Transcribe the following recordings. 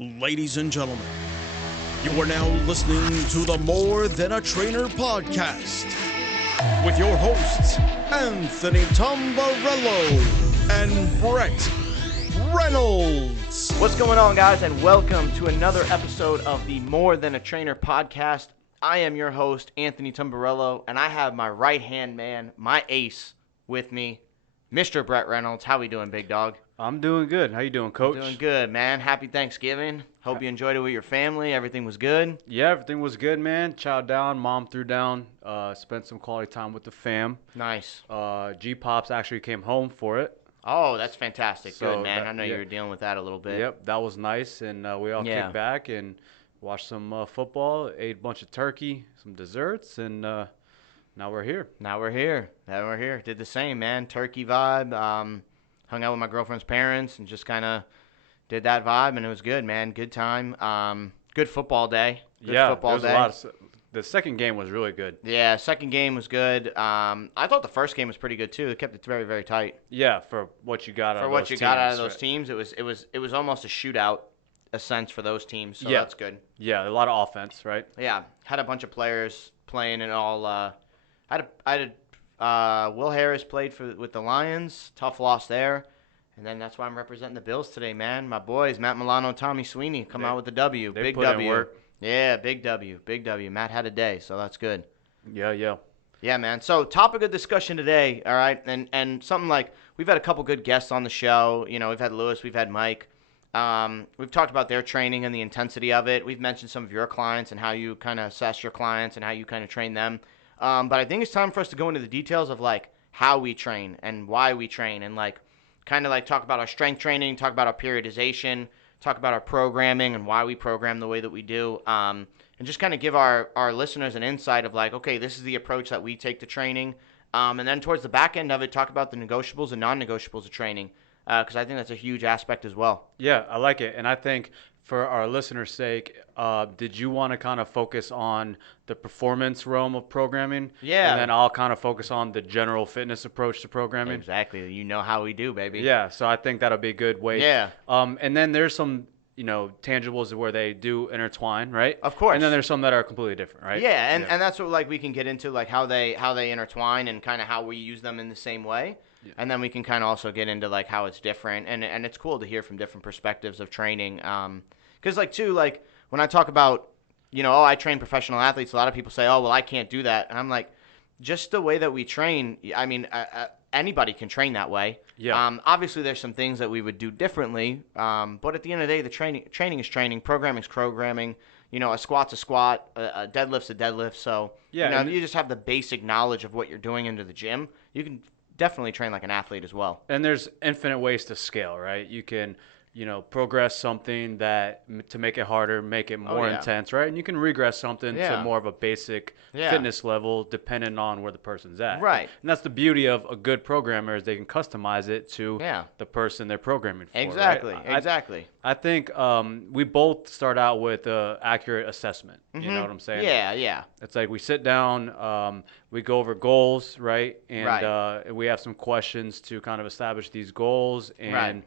Ladies and gentlemen, you are now listening to the More Than a Trainer podcast with your hosts, Anthony Tamburello and Brett Reynolds. What's going on, guys, and welcome to another episode of the More Than a Trainer podcast. I am your host, Anthony Tamburello, and I have my right-hand man, my ace, with me, Mr. Brett Reynolds. How we doing, big dog? I'm doing good. How you doing, Coach? Doing good, man. Happy Thanksgiving. Hope you enjoyed it with your family. Everything was good? Yeah, everything was good, man. Chowed down, mom threw down, spent some quality time with the fam. Nice. G-Pops actually came home for it. Oh, that's fantastic. So good, man. that- I know yeah. you were dealing with that a little bit. Yep, that was nice, and we all kicked back and watched some football, ate a bunch of turkey, some desserts, and now we're here. Now we're here. Did the same, man. Turkey vibe. Hung out with my girlfriend's parents and just kind of did that vibe, and it was good, man. Good time. Good football day. Football day. A lot of, the second game was really good. Yeah, second game was good. I thought the first game was pretty good too. It kept it very, very tight. Yeah, for what you got out of those teams. got out of those teams, it was almost a shootout, a sense for those teams. So that's good. Yeah, a lot of offense, right? Yeah, had a bunch of players playing and all. I had Will Harris played with the Lions. Tough loss there. And then that's why I'm representing the Bills today, man. My boys, Matt Milano, Tommy Sweeney, come out with the W. They Big put W. in work. Yeah, big W. Big W. Matt had a day, so that's good. Yeah. Yeah, man. So topic of discussion today, all right, and something like we've had a couple good guests on the show. You know, we've had Lewis, we've had Mike. We've talked about their training and the intensity of it. We've mentioned some of your clients and how you kind of assess your clients and how you kind of train them. But I think it's time for us to go into the details of like how we train and why we train and like kind of like talk about our strength training, talk about our periodization, talk about our programming and why we program the way that we do, and just kind of give our listeners an insight of like, okay, this is the approach that we take to training. And then towards the back end of it, talk about the negotiables and non-negotiables of training, because I think that's a huge aspect as well. Yeah, I like it. And I think for our listeners' sake, did you want to kind of focus on the performance realm of programming? Yeah. And then I'll kind of focus on the general fitness approach to programming? Exactly. You know how we do, baby. Yeah, so I think that'll be a good way. Yeah. And then there's some, tangibles where they do intertwine, right? Of course. And then there's some that are completely different, right? Yeah, and that's what like we can get into like how they intertwine and kind of how we use them in the same way. Yeah. And then we can kind of also get into like how it's different, and it's cool to hear from different perspectives of training. Because like too, like when I talk about, I train professional athletes, a lot of people say, oh, well, I can't do that. And I'm like, just the way that we train, I mean, anybody can train that way. Yeah. Obviously, there's some things that we would do differently. But at the end of the day, the training is training, programming is programming. A squat's a squat, a deadlift's a deadlift. So, yeah, you just have the basic knowledge of what you're doing into the gym. You can definitely train like an athlete as well. And there's infinite ways to scale, right? You can, progress something to make it harder, make it more intense, right? And you can regress something to more of a basic fitness level depending on where the person's at. Right. And that's the beauty of a good programmer is they can customize it to the person they're programming for. Exactly. Right? Exactly. I think we both start out with an accurate assessment. Mm-hmm. You know what I'm saying? Yeah. It's like we sit down, we go over goals, right? And we have some questions to kind of establish these goals. And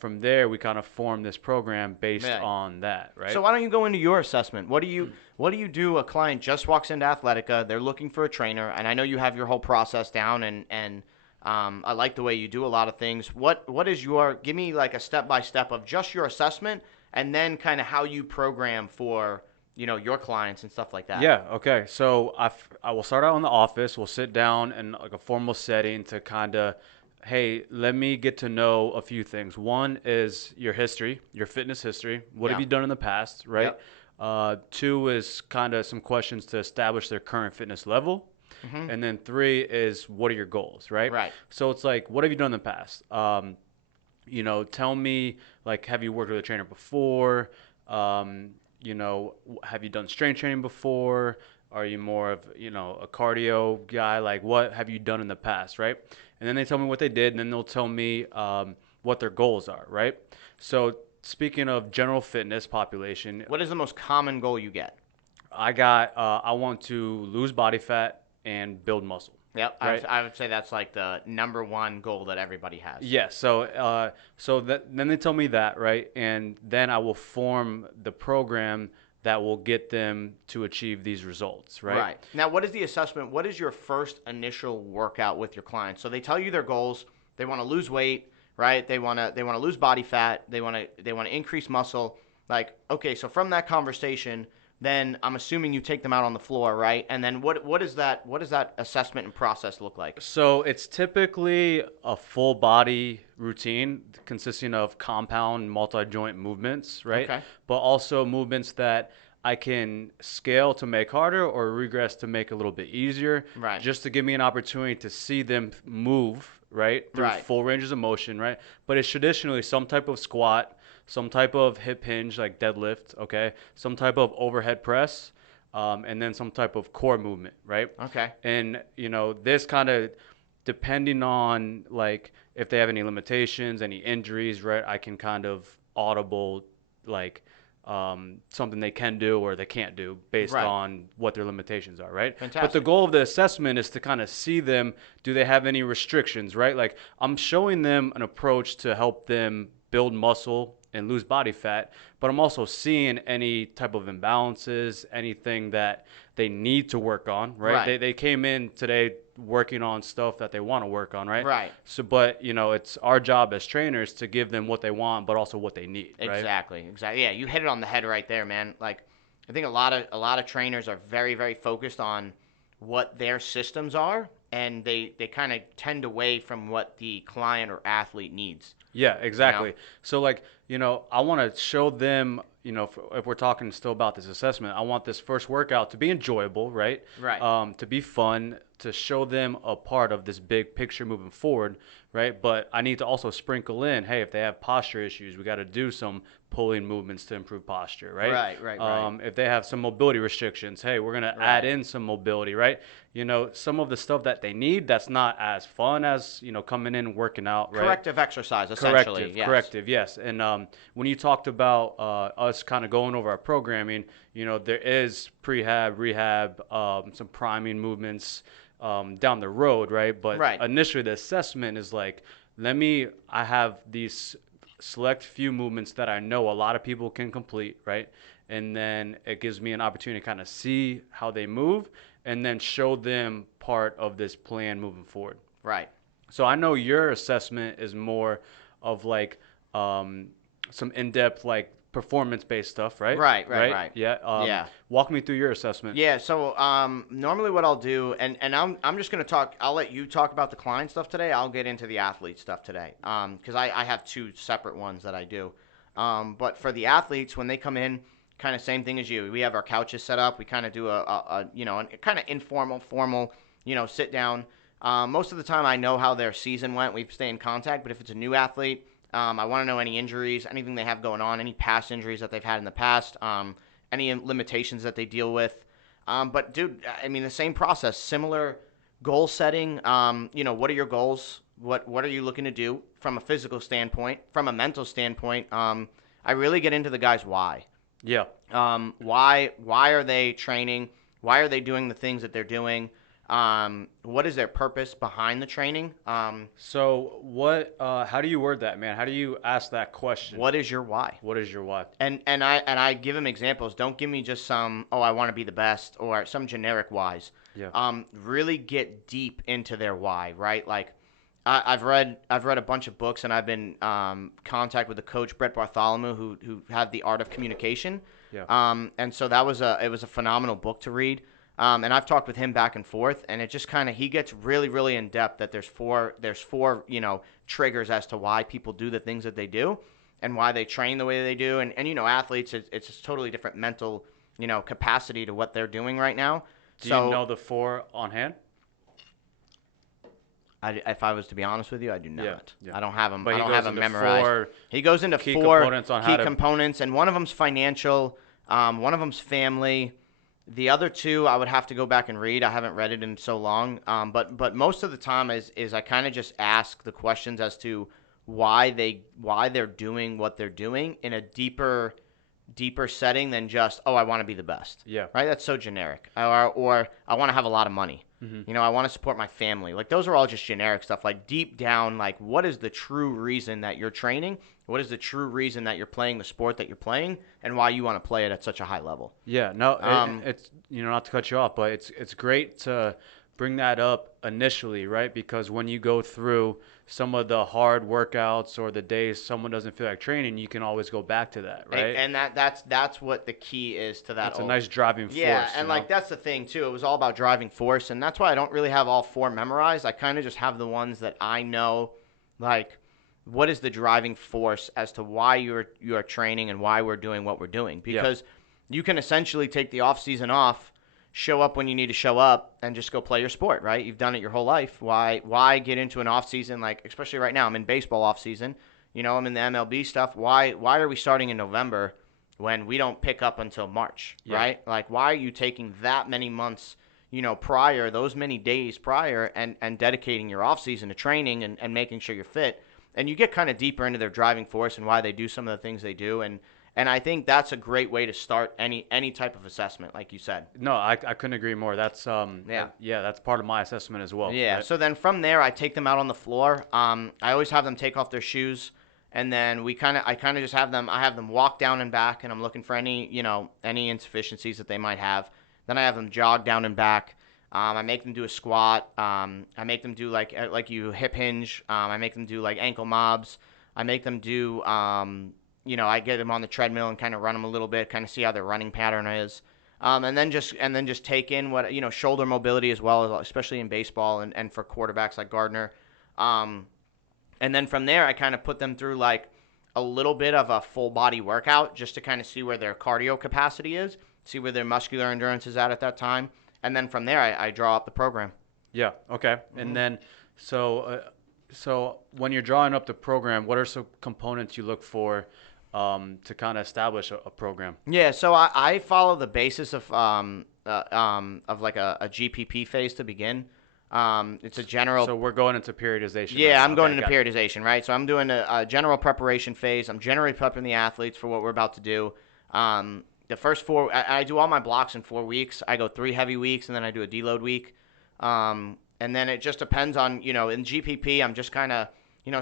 from there, we kind of form this program based on that, right? So why don't you go into your assessment? What do you do? A client just walks into Athletica, they're looking for a trainer, and I know you have your whole process down, and I like the way you do a lot of things. What is give me like a step-by-step of just your assessment, and then kind of how you program for, your clients and stuff like that. Yeah, okay. So I will start out in the office. We'll sit down in like a formal setting to kind of, hey, let me get to know a few things. One is your history, your fitness history. What have you done in the past, right? Yep. Two is kind of some questions to establish their current fitness level. Mm-hmm. And then three is what are your goals, right? Right. So it's like, what have you done in the past? Tell me, like, have you worked with a trainer before? Have you done strength training before? Are you more of, a cardio guy? Like, what have you done in the past, right? And then they tell me what they did, and then they'll tell me what their goals are, right? So speaking of general fitness population. What is the most common goal you get? I want to lose body fat and build muscle. Yep, right? I would say that's like the number one goal that everybody has. Yeah, then they tell me that, right? And then I will form the program that will get them to achieve these results, right? Right. Now, what is the assessment? What is your first initial workout with your clients? So they tell you their goals. They want to lose weight, right? They want to lose body fat. They want to increase muscle. Like, okay, so from that conversation, then I'm assuming you take them out on the floor, right? And then what is that assessment and process look like? So it's typically a full body routine consisting of compound multi-joint movements, right? Okay. But also movements that I can scale to make harder or regress to make a little bit easier, Right. just to give me an opportunity to see them move, right, through Right. full ranges of motion, right? But it's traditionally some type of squat, some type of hip hinge like deadlift, okay, some type of overhead press, and then some type of core movement, right? Okay. And this kind of, depending on like if they have any limitations, any injuries, right, I can kind of audible like something they can do or they can't do based Right. on what their limitations are, right? But the Fantastic. goal of the assessment is to kind of see them, do they have any restrictions, right? Like I'm showing them an approach to help them build muscle and lose body fat, but I'm also seeing any type of imbalances, anything that they need to work on, right? Right. They came in today working on stuff that they want to work on, right? Right. So, but it's our job as trainers to give them what they want, but also what they need, right? Exactly. Yeah, you hit it on the head right there, man. Like, I think a lot of trainers are very, very focused on what their systems are, and they kind of tend away from what the client or athlete needs. Yeah, exactly. So like, I want to show them, if we're talking still about this assessment, I want this first workout to be enjoyable, right? Right. To be fun, to show them a part of this big picture moving forward, right? But I need to also sprinkle in, hey, if they have posture issues, we got to do some pulling movements to improve posture, right? Right. If they have some mobility restrictions, hey, we're going to add in some mobility, right? Some of the stuff that they need that's not as fun as, coming in and working out, right? Corrective exercise, essentially. Corrective, yes. And when you talked about us kind of going over our programming, there is prehab, rehab, some priming movements down the road, right? But Right. initially the assessment is like, I have these select few movements that I know a lot of people can complete, right? And then it gives me an opportunity to kind of see how they move and then show them part of this plan moving forward. Right. So I know your assessment is more of like some in-depth like performance-based stuff, right? Right. Yeah. Yeah. Walk me through your assessment. Yeah, so normally what I'll do, and I'm just going to talk, I'll let you talk about the client stuff today. I'll get into the athlete stuff today because I have two separate ones that I do. But for the athletes, when they come in, kind of same thing as you. We have our couches set up. We kind of do a kind of informal, formal, sit down. Most of the time I know how their season went. We stay in contact. But if it's a new athlete, I want to know any injuries, anything they have going on, any past injuries that they've had in the past, any limitations that they deal with. But, dude, I mean, the same process, similar goal setting. What are your goals? What are you looking to do from a physical standpoint, from a mental standpoint? I really get into the guy's why. Yeah. Why are they training? Why are they doing the things that they're doing? What is their purpose behind the training? So what? How do you word that, man? How do you ask that question? What is your why? What is your why? And I give them examples. Don't give me just some, I want to be the best, or some generic whys. Yeah. Really get deep into their why, right? Like I've read a bunch of books, and I've been contact with the coach Brett Bartholomew, who had The Art of Communication. Yeah. And so it was a phenomenal book to read. And I've talked with him back and forth, and it just kind of, he gets really, really in depth that there's four triggers as to why people do the things that they do, and why they train the way they do. And athletes, it's a totally different mental, capacity to what they're doing right now. Do you know the four on hand? If I was to be honest with you, I do not. Yeah. I don't have them. But I don't have them memorized. He goes into key four components on key components, and one of them's financial. One of them's family. The other two, I would have to go back and read. I haven't read it in so long. But most of the time is I kind of just ask the questions as to why they're doing what they're doing in a deeper setting than just, I want to be the best. Yeah. Right. That's so generic. Or I want to have a lot of money. You know, I want to support my family. Like, those are all just generic stuff. Like, deep down, like, what is the true reason that you're training? What is the true reason that you're playing the sport that you're playing, and why you want to play it at such a high level? Yeah, no, it's, you know, not to cut you off, but it's great to bring that up initially, right? Because when you go through some of the hard workouts or the days someone doesn't feel like training, you can always go back to that, right? And that's what the key is to that. It's a nice driving force. Yeah, and you like, know? that's the thing too. It was all about driving force, and that's why I don't really have all 4 memorized. I kind of just have the ones that I know, like, what is the driving force as to why you're training and why we're doing what we're doing. Because you can essentially take the off season off, show up when you need to show up, and just go play your sport, right? You've done it your whole life. Why get into an off season? Like, especially right now, I'm in baseball off season. You know, I'm in the MLB stuff. Why are we starting in November when we don't pick up until March, right? Like, why are you taking that many months, you know, prior, those many days prior, and dedicating your off season to training and making sure you're fit? And you get kind of deeper into their driving force and why they do some of the things they do. And I think that's a great way to start any type of assessment, like you said. No, I couldn't agree more. That's that's part of my assessment as well. Yeah. Right? So then from there, I take them out on the floor. I always have them take off their shoes, and then I kind of just have them walk down and back, and I'm looking for any insufficiencies that they might have. Then I have them jog down and back. I make them do a squat. I make them do like you hip hinge. I make them do like ankle mobs. I make them do I get them on the treadmill and kind of run them a little bit, kind of see how their running pattern is. And then just take in what, shoulder mobility as well, especially in baseball and for quarterbacks like Gardner. And then from there, I kind of put them through like a little bit of a full body workout just to kind of see where their cardio capacity is, see where their muscular endurance is at that time. And then from there, I draw up the program. Yeah. Okay. Mm-hmm. And then, so when you're drawing up the program, what are some components you look for to kind of establish a program? Yeah. So I follow the basis of like a GPP phase to begin. It's a general. So we're going into periodization. Yeah, right? I'm going into periodization, right? So I'm doing a general preparation phase. I'm generally prepping the athletes for what we're about to do. The first 4, I do all my blocks in 4 weeks. I go 3 heavy weeks, and then I do a deload week. And then it just depends on, in GPP, I'm just kind of,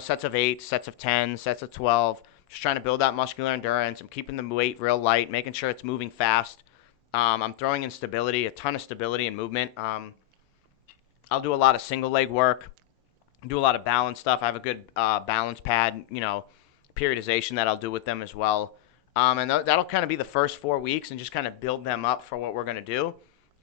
sets of 8, sets of 10, sets of 12, just trying to build that muscular endurance. I'm keeping the weight real light, making sure it's moving fast. I'm throwing in stability, a ton of stability and movement. I'll do a lot of single leg work, do a lot of balance stuff. I have a good balance pad, periodization that I'll do with them as well. And that'll kind of be the first 4 weeks and just kind of build them up for what we're going to do.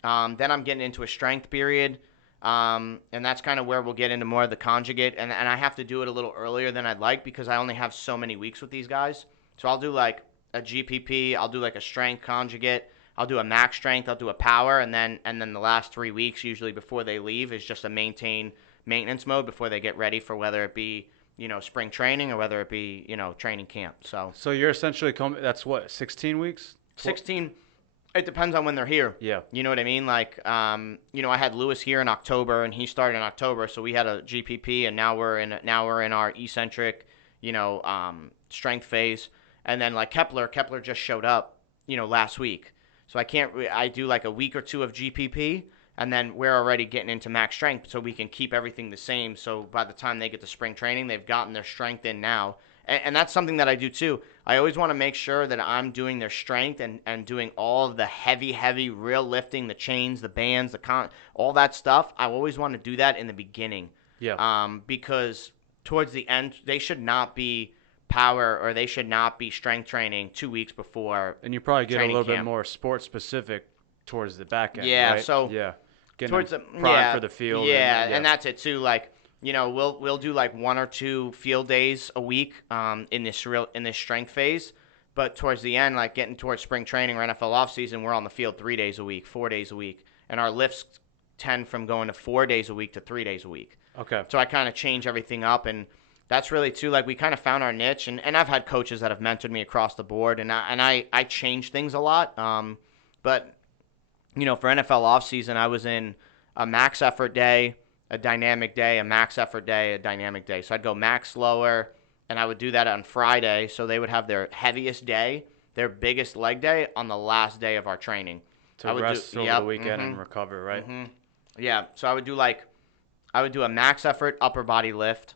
Then I'm getting into a strength period, and that's kind of where we'll get into more of the conjugate. And I have to do it a little earlier than I'd like because I only have so many weeks with these guys. So I'll do like a GPP, I'll do like a strength conjugate, I'll do a max strength, I'll do a power, and then the last 3 weeks usually before they leave is just a maintenance mode before they get ready for whether it be spring training or whether it be, training camp. So you're essentially that's what, 16 weeks? 16, it depends on when they're here. Yeah. You know what I mean? Like, I had Lewis here in October, and he started in October, so we had a GPP, and now we're in our eccentric, strength phase. And then like Kepler just showed up, last week. So I do like a week or 2 of GPP, and then we're already getting into max strength, so we can keep everything the same. So by the time they get to spring training, they've gotten their strength in now. And that's something that I do too. I always want to make sure that I'm doing their strength and doing all of the heavy real lifting, the chains, the bands, all that stuff. I always want to do that in the beginning. Yeah. Because towards the end, they should not be power or they should not be strength training 2 weeks before. And you probably get a little camp. bit more sport specific towards the back end. Yeah. Right? So yeah. Getting towards primed for the field. Yeah, and that's it too. Like, we'll do like 1 or 2 field days a week in this strength phase, but towards the end, like getting towards spring training or NFL offseason, we're on the field 3 days a week, 4 days a week, and our lifts tend from going to 4 days a week to 3 days a week. Okay. So I kind of change everything up, and that's really too, like, we kind of found our niche, and I've had coaches that have mentored me across the board, and I change things a lot, but for NFL offseason, I was in a max effort day, a dynamic day, a max effort day, a dynamic day. So I'd go max lower, and I would do that on Friday. So they would have their heaviest day, their biggest leg day on the last day of our training. To rest over the weekend and recover, right? Mm-hmm. Yeah. So I would do a max effort upper body lift,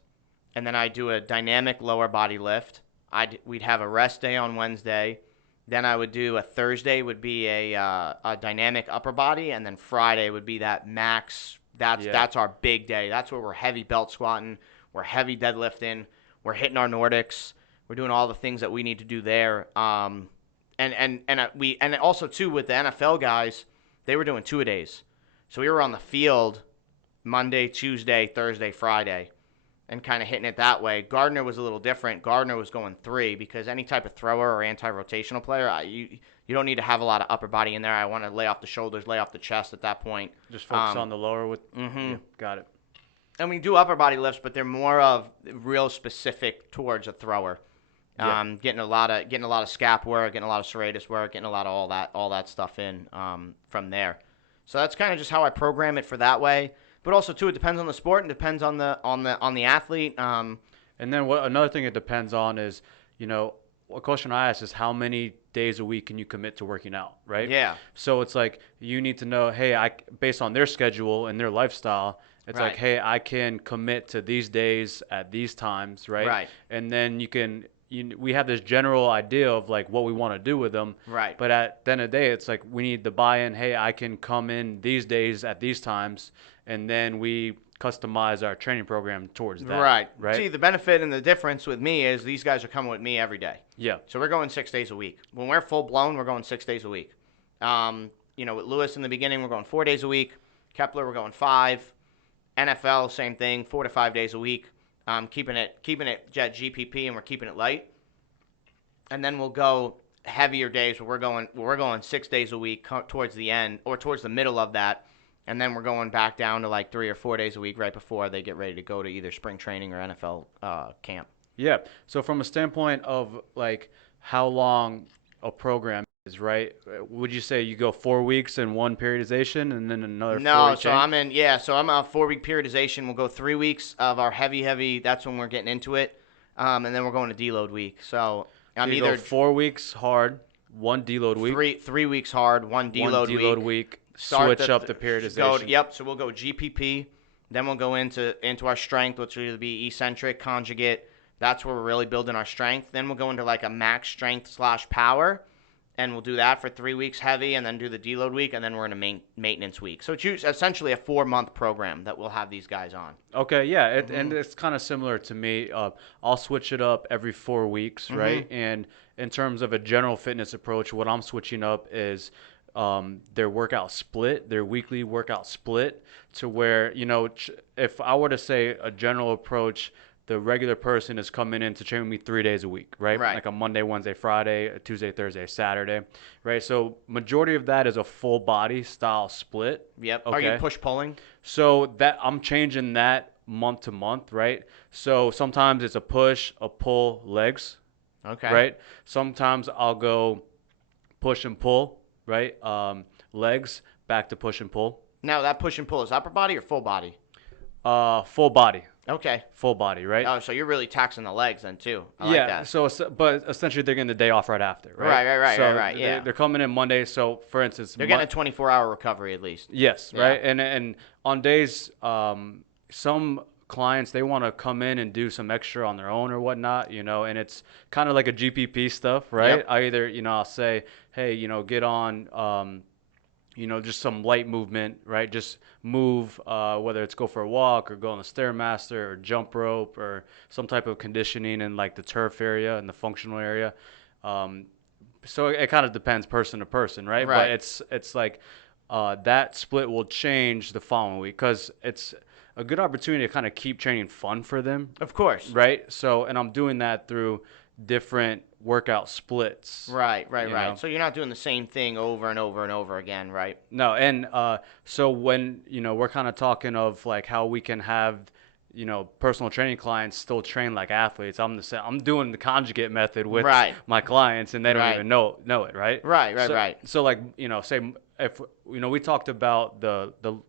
and then I do a dynamic lower body lift. We'd have a rest day on Wednesday. Then I would do a Thursday would be a dynamic upper body, and then Friday would be that max. That's our big day. That's where we're heavy belt squatting, we're heavy deadlifting, we're hitting our Nordics, we're doing all the things that we need to do there. And also too with the NFL guys, they were doing 2-a-days, so we were on the field Monday, Tuesday, Thursday, Friday, and kind of hitting it that way. Gardner was a little different. Gardner was going 3 because any type of thrower or anti-rotational player, you don't need to have a lot of upper body in there. I want to lay off the shoulders, lay off the chest at that point. Just focus on the lower with. Mm-hmm. Yeah, got it. And we do upper body lifts, but they're more of real specific towards a thrower. Yeah. Getting a lot of scap work, getting a lot of serratus work, getting a lot of all that stuff in from there. So that's kind of just how I program it for that way. But also too, it depends on the sport and depends on the athlete. And then another thing it depends on is, a question I ask is how many days a week can you commit to working out, right? Yeah. So it's like you need to know, hey, based on their schedule and their lifestyle, it's Right. like, hey, I can commit to these days at these times, right? Right. And then we have this general idea of like what we want to do with them. Right. But at the end of the day, it's like we need the buy-in. Hey, I can come in these days at these times, and then we customize our training program towards that. Right. Right. See, the benefit and the difference with me is these guys are coming with me every day. Yeah. So we're going 6 days a week. When we're full blown, we're going 6 days a week. With Lewis in the beginning, we're going 4 days a week. Kepler, we're going 5. NFL, same thing, 4 to 5 days a week. Keeping it jet GPP, and we're keeping it light. And then we'll go heavier days where we're going 6 days a week towards the end or towards the middle of that. And then we're going back down to like 3 or 4 days a week right before they get ready to go to either spring training or NFL camp. Yeah. So from a standpoint of like how long a program is, right? Would you say you go 4 weeks in one periodization and then another 4 No, week so change? So I'm a 4-week periodization. We'll go 3 weeks of our heavy. That's when we're getting into it, and then we're going to deload week. So I'm you either go 4 weeks hard, one deload week. 3 weeks hard, one deload week. Start Switch up the periodization. So we'll go GPP, then we'll go into our strength, which will either be eccentric, conjugate. That's where we're really building our strength. Then we'll go into like a max strength / power, and we'll do that for 3 weeks heavy, and then do the deload week, and then we're in a maintenance week. So it's essentially a 4-month program that we'll have these guys on. Okay, yeah, and it's kind of similar to me. I'll switch it up every 4 weeks, right? And in terms of a general fitness approach, what I'm switching up is their workout split, their weekly workout split, to where, if I were to say a general approach, the regular person is coming in to train with me 3 days a week, right? Like a Monday, Wednesday, Friday, a Tuesday, Thursday, Saturday, right? So majority of that is a full body style split. Yep. Okay? Are you push pulling? So that I'm changing that month to month, right? So sometimes it's a push, a pull, legs. Okay. Right? Sometimes I'll go push and pull, right? Legs, back to push and pull. Now that push and pull is upper body or full body? Full body. Okay. Full body, right? Oh, so you're really taxing the legs then too. I like that. But essentially they're getting the day off right after, right? Right. Yeah. They're coming in Monday. So for instance, they're getting a 24-hour recovery at least. Yes, Yeah. right. And on days, some clients, they want to come in and do some extra on their own or whatnot, and it's kind of like a GPP stuff, right? Yep. I either, I'll say, hey, get on, just some light movement, right? Just move, whether it's go for a walk or go on the Stairmaster or jump rope or some type of conditioning in like the turf area and the functional area. So it kind of depends person to person, right? Right. But it's like that split will change the following week because it's a good opportunity to kind of keep training fun for them. Of course. Right? So, and I'm doing that through different workout splits. Right. So you're not doing the same thing over and over and over again, right? No, and so when, we're kind of talking of like how we can have, personal training clients still train like athletes. I'm doing the conjugate method with my clients and they don't even know it, right? Right. So like, say if, we talked about the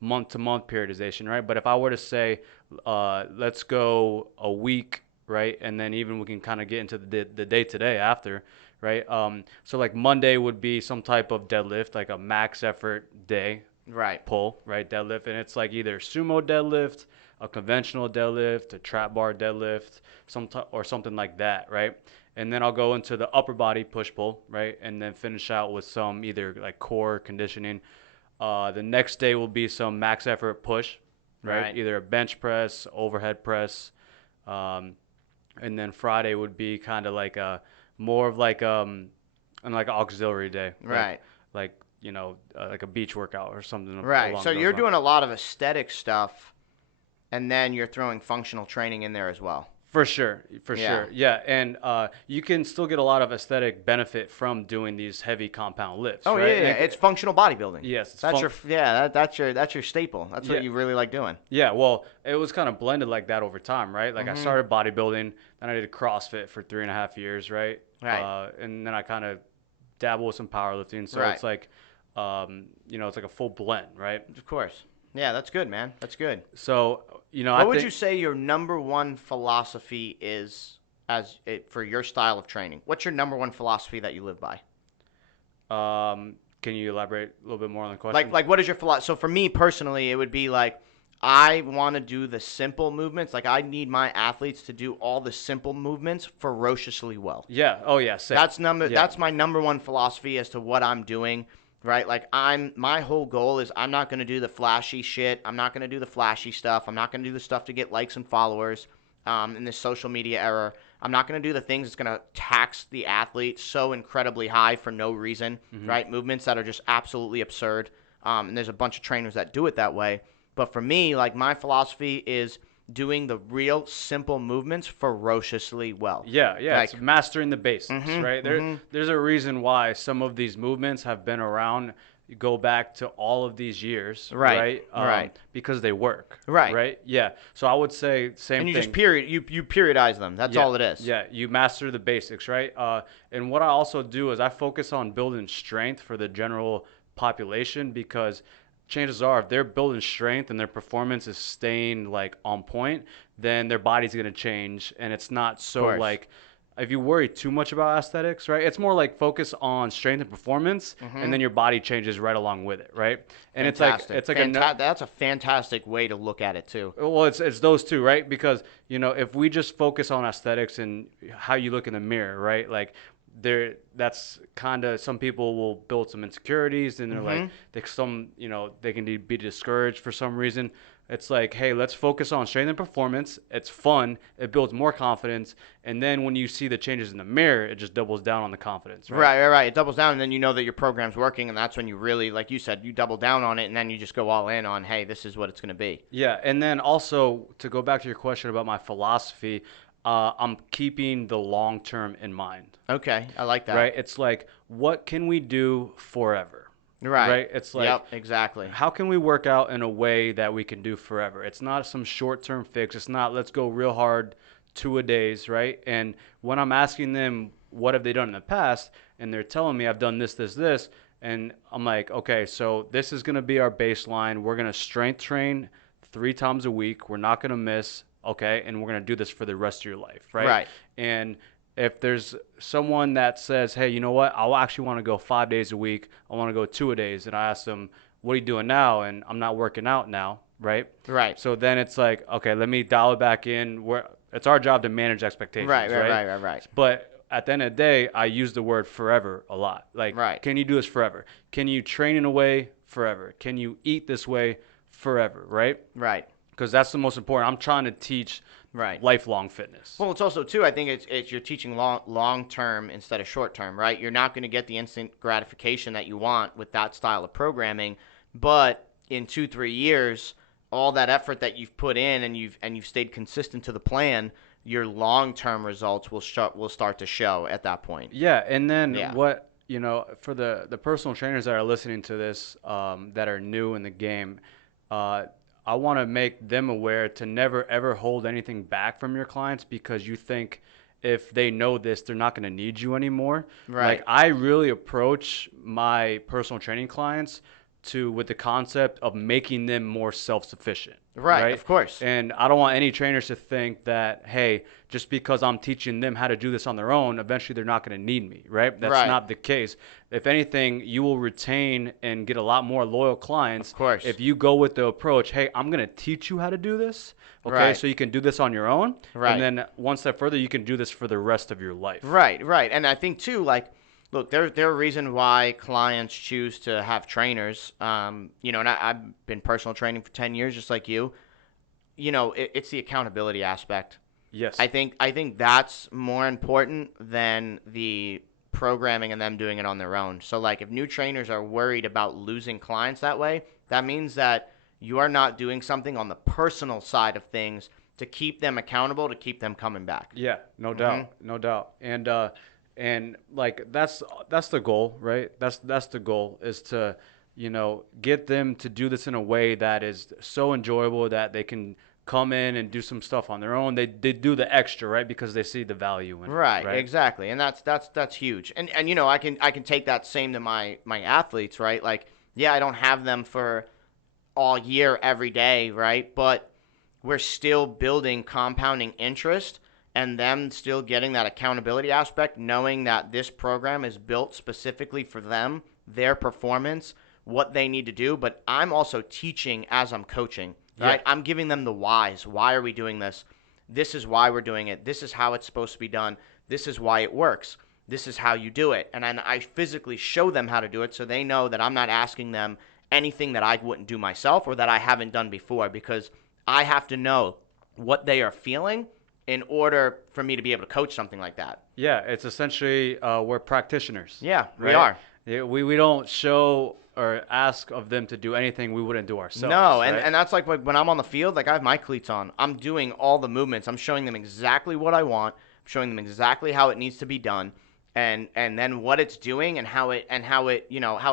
month-to-month periodization, right? But if I were to say, let's go a week, right? And then even we can kind of get into the day-to-day after, right? So like Monday would be some type of deadlift, like a max effort day, pull, right, deadlift, and it's like either sumo deadlift, a conventional deadlift, a trap bar deadlift, or something like that, right? And then I'll go into the upper body push pull, right, and then finish out with some either like core conditioning. The next day will be some max effort push, right? Either a bench press, overhead press, and then Friday would be kind of like a more of like an auxiliary day, like like a beach workout or something. Right. So you're lines. doing a lot of aesthetic stuff, and then you're throwing functional training in there as well. For sure. Yeah, and you can still get a lot of aesthetic benefit from doing these heavy compound lifts. Oh, right? yeah. It's functional bodybuilding. Yes, that's your staple. That's what you really like doing. Yeah, well, it was kind of blended like that over time, right? Like I started bodybuilding, then I did CrossFit for 3.5 years, right? Right. And then I kind of dabble with some powerlifting, so it's like, it's like a full blend, right? Of course. Yeah, that's good, man. That's good. So, what would you say your number one philosophy is for your style of training? What's your number one philosophy that you live by? Can you elaborate a little bit more on the question? Like what is your philosophy? So for me personally, it would be like I want to do the simple movements. Like I need my athletes to do all the simple movements ferociously well. Yeah. Oh yeah. Same. That's my number one philosophy as to what I'm doing. Right, like my whole goal is I'm not going to do the flashy shit. I'm not going to do the flashy stuff. I'm not going to do the stuff to get likes and followers in this social media era. I'm not going to do the things that's going to tax the athlete so incredibly high for no reason, right? Movements that are just absolutely absurd. And there's a bunch of trainers that do it that way. But for me, like my philosophy is doing the real simple movements ferociously well. Yeah, like, it's mastering the basics, right? There's a reason why some of these movements have been around. You go back to all of these years, right? Because they work, right? Yeah. So I would say same thing. And you just periodize them. That's all it is. Yeah, you master the basics, right? And what I also do is I focus on building strength for the general population because chances are if they're building strength and their performance is staying like on point, then their body's going to change. And it's not so like if you worry too much about aesthetics, right? It's more like focus on strength and performance, and then your body changes right along with it, right? And fantastic. it's like that's a fantastic way to look at it too. Well, it's those two, right? Because if we just focus on aesthetics and how you look in the mirror, right? Like that's kind of some people will build some insecurities and they're like they can be discouraged for some reason. It's like, hey, let's focus on strength and performance. It's fun. It builds more confidence. And then when you see the changes in the mirror, it just doubles down on the confidence. Right. It doubles down, and then you know that your program's working, and that's when you really, like you said, you double down on it, and then you just go all in on, hey, this is what it's going to be. Yeah, and then also to go back to your question about my philosophy, I'm keeping the long term in mind. Okay, I like that. Right? It's like, what can we do forever? Right. It's like, yep, exactly. How can we work out in a way that we can do forever? It's not some short-term fix. It's not let's go real hard 2-a-days, right? And when I'm asking them what have they done in the past, and they're telling me I've done this, and I'm like, okay, so this is going to be our baseline. We're going to strength train 3 times a week. We're not going to miss, okay? And we're going to do this for the rest of your life, right? Right. And if there's someone that says, hey, you know what, I actually want to go 5 days a week, I want to go 2-a-days, and I ask them, what are you doing now? And I'm not working out now, right? Right. So then it's like, okay, let me dial it back in. It's our job to manage expectations, right. But at the end of the day, I use the word forever a lot. Like, can you do this forever? Can you train in a way forever? Can you eat this way forever, right? Right. Because that's the most important. I'm trying to teach lifelong fitness. Well, it's also, too, I think it's you're teaching long-term instead of short-term, right? You're not going to get the instant gratification that you want with that style of programming, but in 2-3 years, all that effort that you've put in and you've stayed consistent to the plan, your long-term results will start to show at that point. Yeah, and then what, for the personal trainers that are listening to this that are new in the game, I want to make them aware to never, ever hold anything back from your clients because you think if they know this, they're not going to need you anymore. Right. Like I really approach my personal training clients with the concept of making them more self-sufficient. Right, of course. And I don't want any trainers to think that, hey, just because I'm teaching them how to do this on their own, eventually they're not going to need me, right? That's not the case. If anything, you will retain and get a lot more loyal clients Of course. if you go with the approach, hey, I'm going to teach you how to do this, okay, Right. so you can do this on your own. Right. And then one step further, you can do this for the rest of your life. Right. And I think, too, like, look, there are reasons why clients choose to have trainers. And I've been personal training for 10 years, just like you. It's the accountability aspect. Yes. I think that's more important than the programming and them doing it on their own. So, like, if new trainers are worried about losing clients that way, that means that you are not doing something on the personal side of things to keep them accountable, to keep them coming back. Yeah, no doubt. And like that's the goal, right? That's the goal, is to, get them to do this in a way that is so enjoyable that they can come in and do some stuff on their own. They do the extra, right? Because they see the value in it. Right, Right. exactly. And that's huge. And I can take that same to my athletes, right? Like, yeah, I don't have them for all year every day, right? But we're still building compounding interest and them still getting that accountability aspect, knowing that this program is built specifically for them, their performance, what they need to do. But I'm also teaching as I'm coaching, right? Yeah. I'm giving them the whys. Why are we doing this? This is why we're doing it. This is how it's supposed to be done. This is why it works. This is how you do it. And I physically show them how to do it so they know that I'm not asking them anything that I wouldn't do myself or that I haven't done before, because I have to know what they are feeling in order for me to be able to coach something like that. Yeah, it's essentially we're practitioners. Yeah, we right? are. Yeah, we don't show or ask of them to do anything we wouldn't do ourselves. No, right? and that's like when I'm on the field, like I have my cleats on. I'm doing all the movements. I'm showing them exactly what I want. I'm showing them exactly how it needs to be done. And then what it's doing and how it how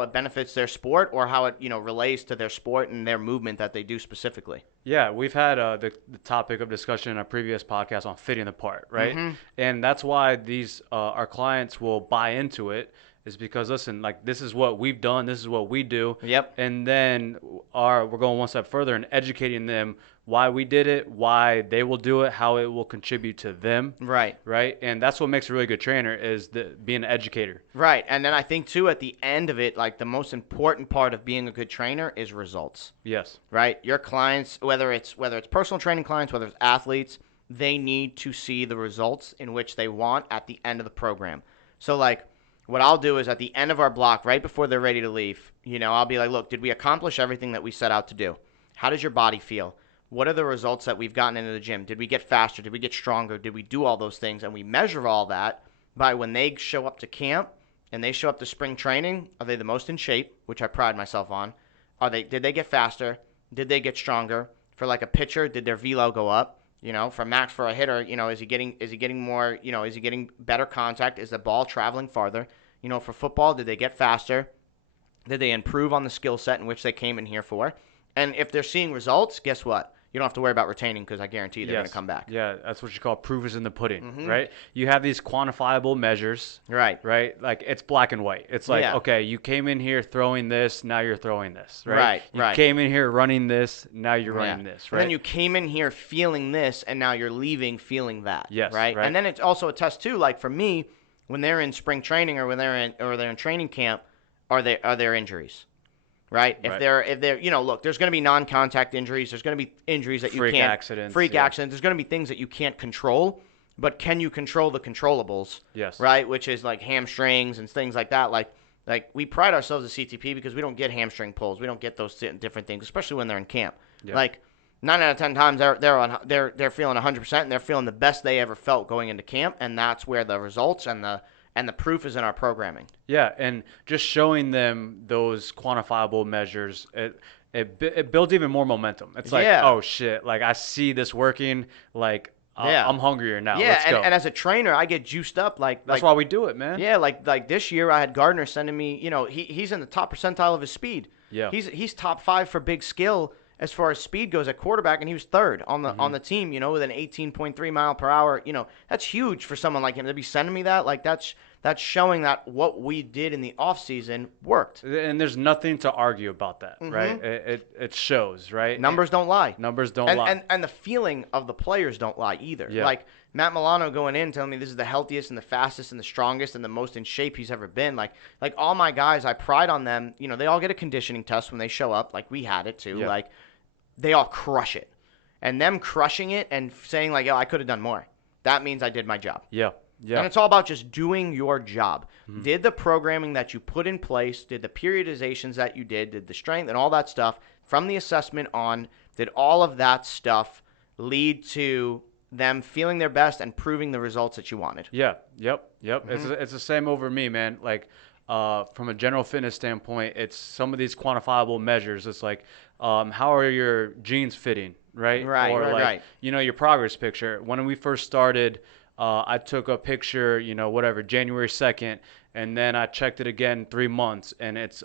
it benefits their sport, or how it relates to their sport and their movement that they do specifically. Yeah, we've had the topic of discussion in a previous podcast on fitting the part, right? Mm-hmm. And that's why these our clients will buy into it, is because, listen, like, this is what we've done, this is what we do. Yep. And then we're going one step further and educating them why we did it, why they will do it, how it will contribute to them. Right. Right. And that's what makes a really good trainer, is being an educator. Right. And then I think too, at the end of it, like, the most important part of being a good trainer is results. Yes. Right? Your clients, whether it's personal training clients, whether it's athletes, they need to see the results in which they want at the end of the program. So, like, what I'll do is at the end of our block, right before they're ready to leave, I'll be like, look, did we accomplish everything that we set out to do? How does your body feel? What are the results that we've gotten into the gym? Did we get faster? Did we get stronger? Did we do all those things? And we measure all that by when they show up to camp and they show up to spring training. Are they the most in shape, which I pride myself on? Did they get faster? Did they get stronger? For like a pitcher, did their velo go up? For Max, for a hitter, is he getting more, is he getting better contact? Is the ball traveling farther? For football, did they get faster? Did they improve on the skill set in which they came in here for? And if they're seeing results, guess what? You don't have to worry about retaining, because I guarantee they're going to come back. Yeah, that's what you call proof is in the pudding, Mm-hmm. right? You have these quantifiable measures, Right. Like, it's black and white. It's like, Yeah. okay, you came in here throwing this, now you're throwing this, right? Right, You right. came in here running this, now you're running this, And right? then you came in here feeling this, and now you're leaving feeling that. Yes, Right. right. And then it's also a test too. Like for me, when they're in spring training or when they're in training camp, are there injuries? Right? If Right. they're look, there's going to be non-contact injuries. There's going to be injuries that you Freak can't. accidents, Freak yeah. accidents. There's going to be things that you can't control, but can you control the controllables? Yes. Right? Which is like hamstrings and things like that. Like we pride ourselves as CTP because we don't get hamstring pulls. We don't get those different things, especially when they're in camp. Yeah. Like 9 out of 10 times they're feeling 100% and they're feeling the best they ever felt going into camp, and that's where the results and the proof is in our programming. Yeah, and just showing them those quantifiable measures, it builds even more momentum. It's like, Yeah. oh shit, like, I see this working, like, Yeah. I'm hungrier now. Yeah, Let's go. and as a trainer, I get juiced up. That's why we do it, man. Yeah, like this year I had Gardner sending me. He's in the top percentile of his speed. Yeah. He's top 5 for big skill as far as speed goes at quarterback, and he was third on the team. With an 18.3 mile per hour. That's huge for someone like him to be sending me that. Like that's that's showing that what we did in the off season worked. And there's nothing to argue about that, right? It shows, right? Numbers don't lie. Numbers don't lie. And the feeling of the players don't lie either. Yeah. Like Matt Milano going in telling me this is the healthiest and the fastest and the strongest and the most in shape he's ever been. Like all my guys, I pride on them. You know, they all get a conditioning test when they show up. Like we had it too. Yeah. Like they all crush it. And them crushing it and saying like, yo, I could have done more. That means I did my job. Yeah. Yeah. And it's all about just doing your job. Did the programming that you put in place, did the periodizations that you did the strength and all that stuff from the assessment on, did all of that stuff lead to them feeling their best and proving the results that you wanted? Yeah. Yep. It's the same over me, man. Like from a general fitness standpoint, it's some of these quantifiable measures. It's like how are your jeans fitting, right? Right, or like, right. You know, your progress picture. When we first started, I took a picture, you know, whatever, January 2nd, and then I checked it again 3 months, and it's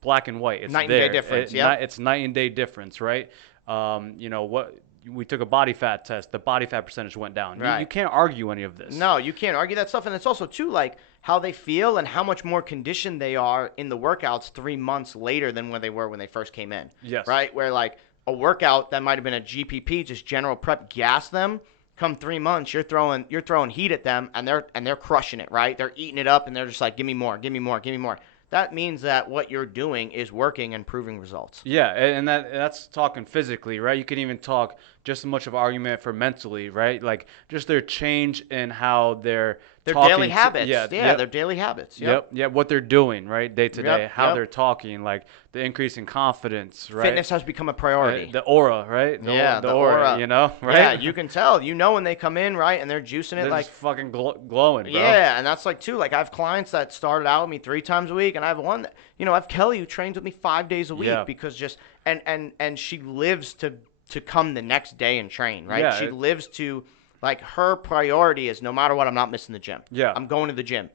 black and white. It's night there. and day difference, yeah. It's night and day difference, right? You know, we took a body fat test. The body fat percentage went down. Right. You can't argue any of this. No, you can't argue that stuff. And it's also, too, like how they feel and how much more conditioned they are in the workouts 3 months later than when they were when they first came in. Yes. Right? Where, like, a workout that might have been a GPP, just general prep, gas them. Come 3 months, you're throwing heat at them, and they're crushing it, right? They're eating it up, and they're just like, give me more, give me more, give me more. That means that what you're doing is working and proving results. Yeah, and that's talking physically, right? You can even talk just as much of an argument for mentally, right? Like just their change in how they're daily habits. Yep. Their daily habits. Yep. What they're doing, right, day to day, how Yep. they're talking, like the increase in confidence, right? Fitness has become a priority. The aura, right? The aura, you know, right? Yeah, you can tell. You know when they come in, right, and they're juicing it they're like just fucking glowing, bro. Yeah, and that's like too. Like I have clients that started out with me 3 times a week, and I have one that, you know, I have Kelly who trains with me 5 days a week because just and she lives to come the next day and train, right? Yeah, she lives to, like, her priority is no matter what, I'm not missing the gym. Yeah. I'm going to the gym.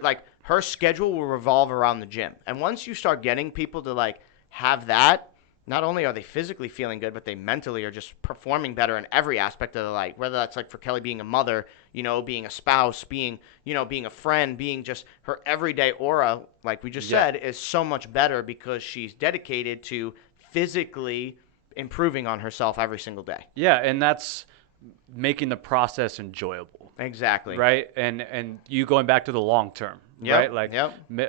Like her schedule will revolve around the gym, and once you start getting people to like have that. Not only are they physically feeling good, but they mentally are just performing better in every aspect of their life. Whether that's like for Kelly being a mother, you know, being a spouse, being a friend, being just her everyday aura, like we just said, is so much better because she's dedicated to physically improving on herself every single day. Yeah, and that's making the process enjoyable. Exactly. Right? And you going back to the long term, right? Like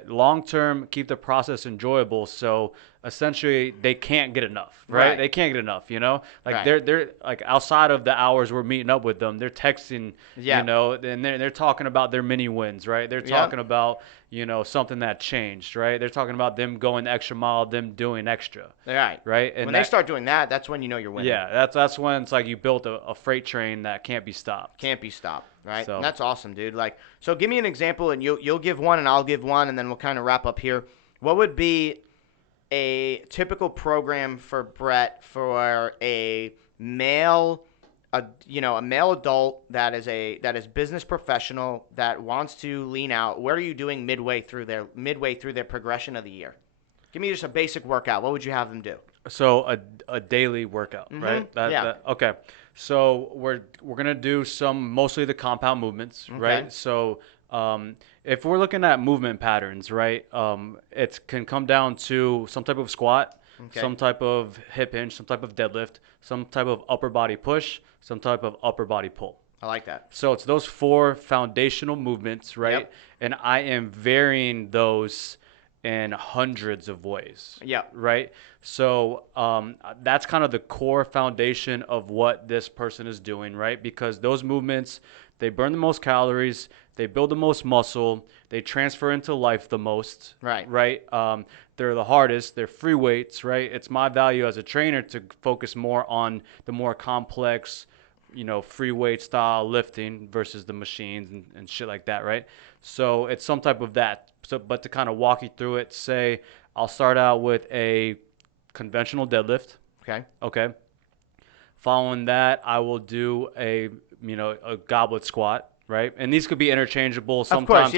long term, keep the process enjoyable. So essentially they can't get enough, right? They can't get enough, you know? Like they're like outside of the hours we're meeting up with them, they're texting, you know, and they're talking about their mini wins, right? They're talking about, you know, something that changed, right? They're talking about them going the extra mile, them doing extra. Right? And when they start doing that, that's when you know you're winning. Yeah, that's when it's like you built a freight train that can't be stopped. Can't be stopped, right? So. And that's awesome, dude. Like, so give me an example, and you'll give one, and I'll give one, and then we'll kind of wrap up here. What would be a typical program for Brett for a male, a male adult that is business professional that wants to lean out? What are you doing midway through their progression of the year? Give me just a basic workout. What would you have them do? So a daily workout, right? Okay. So we're gonna do mostly the compound movements, right? So if we're looking at movement patterns, right, it can come down to some type of squat, some type of hip hinge, some type of deadlift, some type of upper body push, some type of upper body pull. I like that. So it's those 4 foundational movements, right? Yep. And I am varying those in hundreds of ways. Yeah. Right? So that's kind of the core foundation of what this person is doing, right? Because those movements, they burn the most calories, they build the most muscle, they transfer into life the most. Right. Right? They're the hardest, they're free weights, right? It's my value as a trainer to focus more on the more complex, you know, free weight style lifting versus the machines and shit like that, right? So it's some type of that. So, but to kind of walk you through it, say I'll start out with a conventional deadlift. Okay. Following that, I will do a goblet squat, right? And these could be interchangeable. Sometimes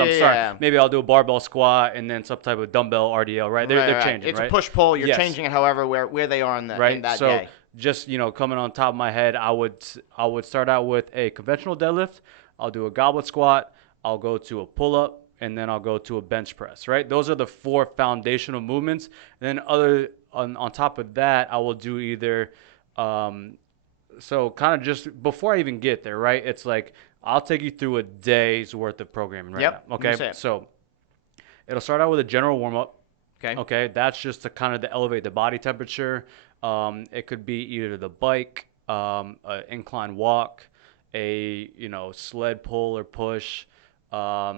maybe I'll do a barbell squat and then some type of dumbbell RDL, right? They're changing, It's right? a push-pull. You're changing it however where they are in that day. Just, coming on top of my head, I would start out with a conventional deadlift. I'll do a goblet squat. I'll go to a pull-up, and then I'll go to a bench press, right? Those are the 4 foundational movements. And then on top of that, I will do either so kind of just before I even get there, right? It's like I'll take you through a day's worth of programming right now. Okay. So it'll start out with a general warm-up. Okay. That's just to kind of to elevate the body temperature. It could be either the bike, an incline walk, a sled pull or push, a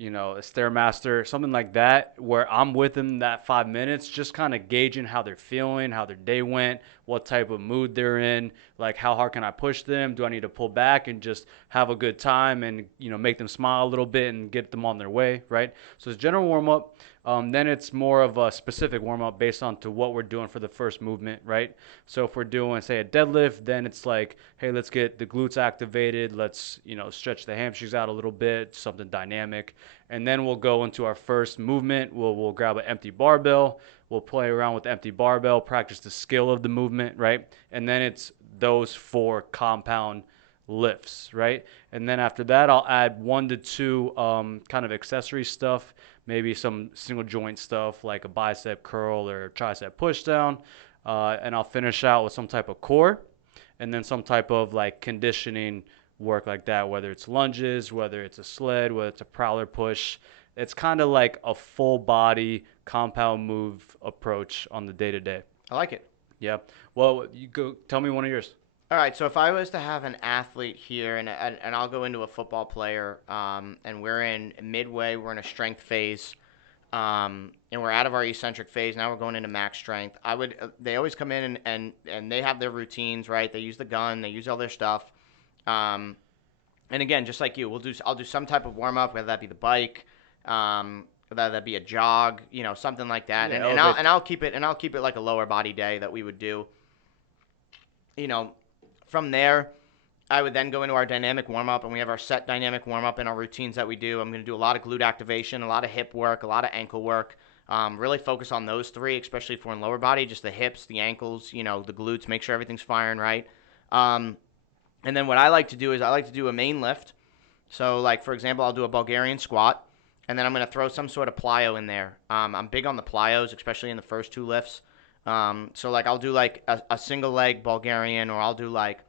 Stairmaster, something like that, where I'm with them that 5 minutes, just kind of gauging how they're feeling, how their day went, what type of mood they're in, like how hard can I push them? Do I need to pull back and just have a good time and, make them smile a little bit and get them on their way, right? So it's general warm-up. Then it's more of a specific warm-up based on to what we're doing for the first movement, right? So if we're doing, say, a deadlift, then it's like, hey, let's get the glutes activated. Let's, stretch the hamstrings out a little bit, something dynamic. And then we'll go into our first movement. We'll grab an empty barbell. We'll play around with the empty barbell, practice the skill of the movement, right? And then it's those 4 compound lifts, right? And then after that, I'll add 1 to 2 kind of accessory stuff, maybe some single joint stuff like a bicep curl or tricep push down. And I'll finish out with some type of core and then some type of like conditioning work like that, whether it's lunges, whether it's a sled, whether it's a prowler push. It's kind of like a full body compound move approach on the day-to-day. I like it. Yeah. Well, you go tell me one of yours. All right, so if I was to have an athlete here, and I'll go into a football player, and we're in midway, we're in a strength phase, and we're out of our eccentric phase. Now we're going into max strength. They always come in and they have their routines, right? They use the gun, they use all their stuff, and again, just like you, I'll do some type of warm up, whether that be the bike, whether that be a jog, something like that, Yeah, and I'll keep it like a lower body day that we would do, From there, I would then go into our dynamic warm-up, and we have our set dynamic warm-up and our routines that we do. I'm going to do a lot of glute activation, a lot of hip work, a lot of ankle work. Really focus on those 3, especially if we're in lower body, just the hips, the ankles, the glutes, make sure everything's firing right. And then what I like to do is I like to do a main lift. So, like, for example, I'll do a Bulgarian squat, and then I'm going to throw some sort of plyo in there. I'm big on the plyos, especially in the first 2 lifts. So like I'll do like a single leg Bulgarian, or I'll do like,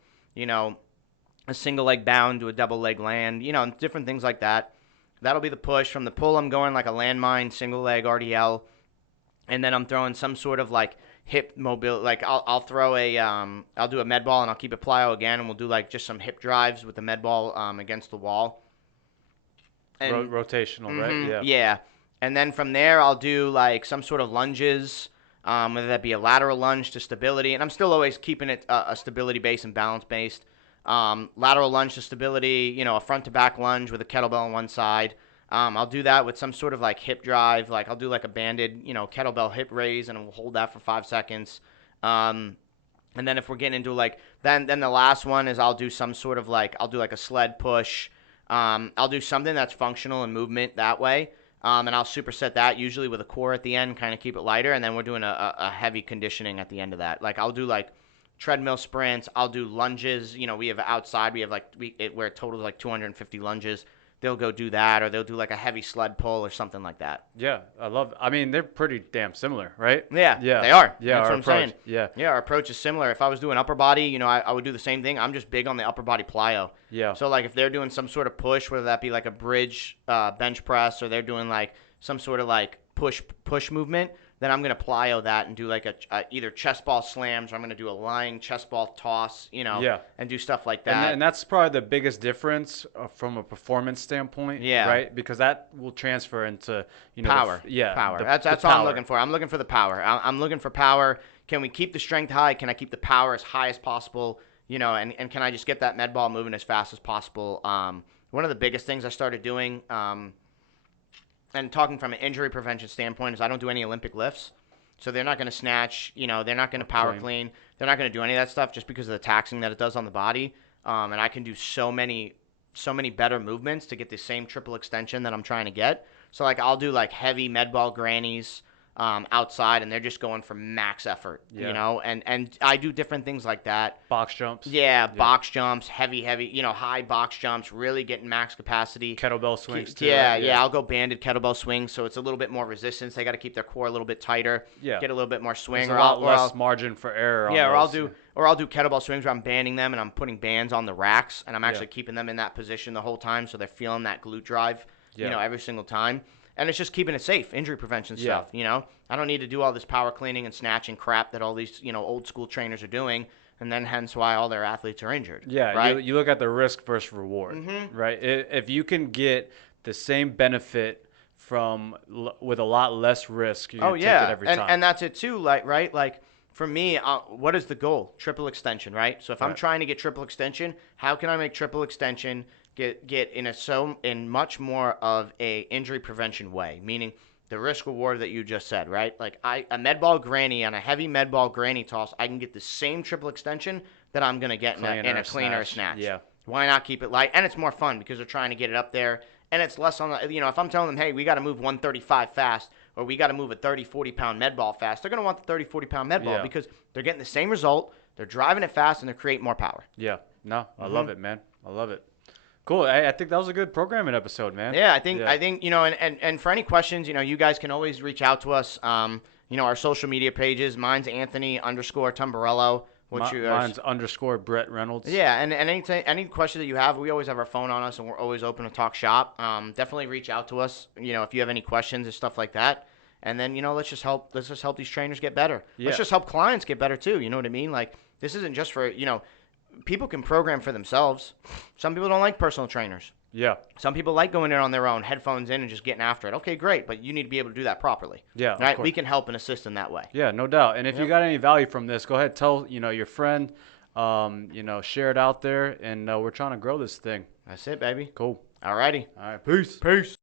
a single leg bound to a double leg land, different things like that. That'll be the push. From the pull, I'm going like a landmine, single leg RDL, and then I'm throwing some sort of like hip mobility. Like I'll do a med ball and I'll keep it plyo again, and we'll do like just some hip drives with the med ball against the wall. And, rotational, right? Yeah. Yeah. And then from there, I'll do like some sort of lunges. Whether that be a lateral lunge to stability, and I'm still always keeping it a stability base and balance based. Lateral lunge to stability, a front to back lunge with a kettlebell on one side. I'll do that with some sort of like hip drive, like I'll do like a banded, kettlebell hip raise, and we'll hold that for 5 seconds. And then if we're getting into like, then the last one is I'll do some sort of like, I'll do like a sled push. I'll do something that's functional and movement that way. And I'll superset that usually with a core at the end, kind of keep it lighter, and then we're doing a heavy conditioning at the end of that. Like I'll do like treadmill sprints, I'll do lunges. We have outside, we have like where it totals like 250 lunges. They'll go do that, or they'll do like a heavy sled pull or something like that. Yeah, I mean, they're pretty damn similar, right? Yeah, they are. Yeah, that's what I'm saying. Yeah, our approach is similar. If I was doing upper body, I would do the same thing. I'm just big on the upper body plyo. Yeah. So like if they're doing some sort of push, whether that be like a bridge bench press, or they're doing like some sort of like push movement, then I'm going to plyo that and do like a either chest ball slams, or I'm going to do a lying chest ball toss, and do stuff like that. And that's probably the biggest difference from a performance standpoint, right? Because that will transfer into, power. Power. That's all I'm looking for. I'm looking for the power. I'm looking for power. Can we keep the strength high? Can I keep the power as high as possible? And can I just get that med ball moving as fast as possible? One of the biggest things I started doing, and talking from an injury prevention standpoint, is I don't do any Olympic lifts. So they're not going to snatch, they're not going to power clean. They're not going to do any of that stuff just because of the taxing that it does on the body. And I can do so many better movements to get the same triple extension that I'm trying to get. So like I'll do like heavy med ball grannies. outside, and they're just going for max effort, you know, and I do different things like that. Box jumps. Yeah, box jumps, heavy, you know, high box jumps, really getting max capacity. Kettlebell swings too. Yeah, right? yeah, I'll go banded kettlebell swings, so it's a little bit more resistance. They got to keep their core a little bit tighter, get a little bit more swing. There's a lot less margin for error. Yeah, on I'll do kettlebell swings where I'm banding them and I'm putting bands on the racks, and I'm actually keeping them in that position the whole time, so they're feeling that glute drive, you know, every single time. And it's just keeping it safe, injury prevention stuff, you know. I don't need to do all this power cleaning and snatching crap that all these, you know, old school trainers are doing, and then hence why all their athletes are injured. Yeah, right? you look at the risk versus reward, right? If you can get the same benefit with a lot less risk, you're take it every time. And that's it too, like, right? Like, for me, what is the goal? Triple extension, right? So if I'm trying to get triple extension, how can I make triple extension get in much more of a injury prevention way? Meaning the risk reward that you just said, right? Like a med ball granny on a heavy med ball granny toss, I can get the same triple extension that I'm gonna get in a cleaner snatch. Yeah. Why not keep it light? And it's more fun because they're trying to get it up there, and it's less on the, you know, if I'm telling them, hey, we got to move 135 fast, or we got to move a 30, 40-pound med ball fast, they're going to want the 30, 40-pound med ball because they're getting the same result, they're driving it fast, and they're creating more power. Yeah. No, I love it, man. I love it. Cool. I think that was a good programming episode, man. Yeah, I think, you know, and for any questions, you know, you guys can always reach out to us. You know, our social media pages, mine's Anthony_Tumbarello. Mine's _Brett Reynolds. Yeah, and any question that you have, we always have our phone on us, and we're always open to talk shop. Definitely reach out to us, you know, if you have any questions and stuff like that. And then, you know, let's just help these trainers get better. Yeah. Let's just help clients get better too. You know what I mean? Like, this isn't just for, you know, people can program for themselves. Some people don't like personal trainers. Yeah. Some people like going in on their own, headphones in, and just getting after it. Okay, great, but you need to be able to do that properly. Yeah. Right? We can help and assist in that way. Yeah, no doubt. And if you got any value from this, go ahead, tell, you know, your friend, you know, share it out there, and we're trying to grow this thing. That's it, baby. Cool. All righty. All right. Peace. Peace.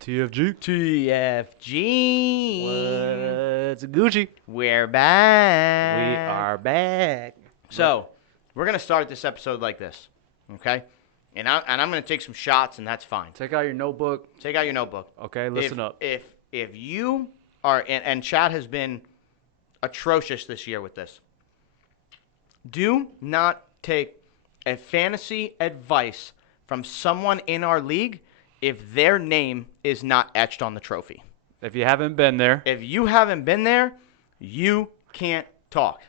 TFG. What's Gucci? We're back. We are back. So, we're going to start this episode like this, okay? And I'm going to take some shots, and that's fine. Take out your notebook. Okay, listen up. If you are, and Chad has been atrocious this year with this, do not take a fantasy advice from someone in our league if their name is not etched on the trophy. If you haven't been there. If you haven't been there, you can't talk.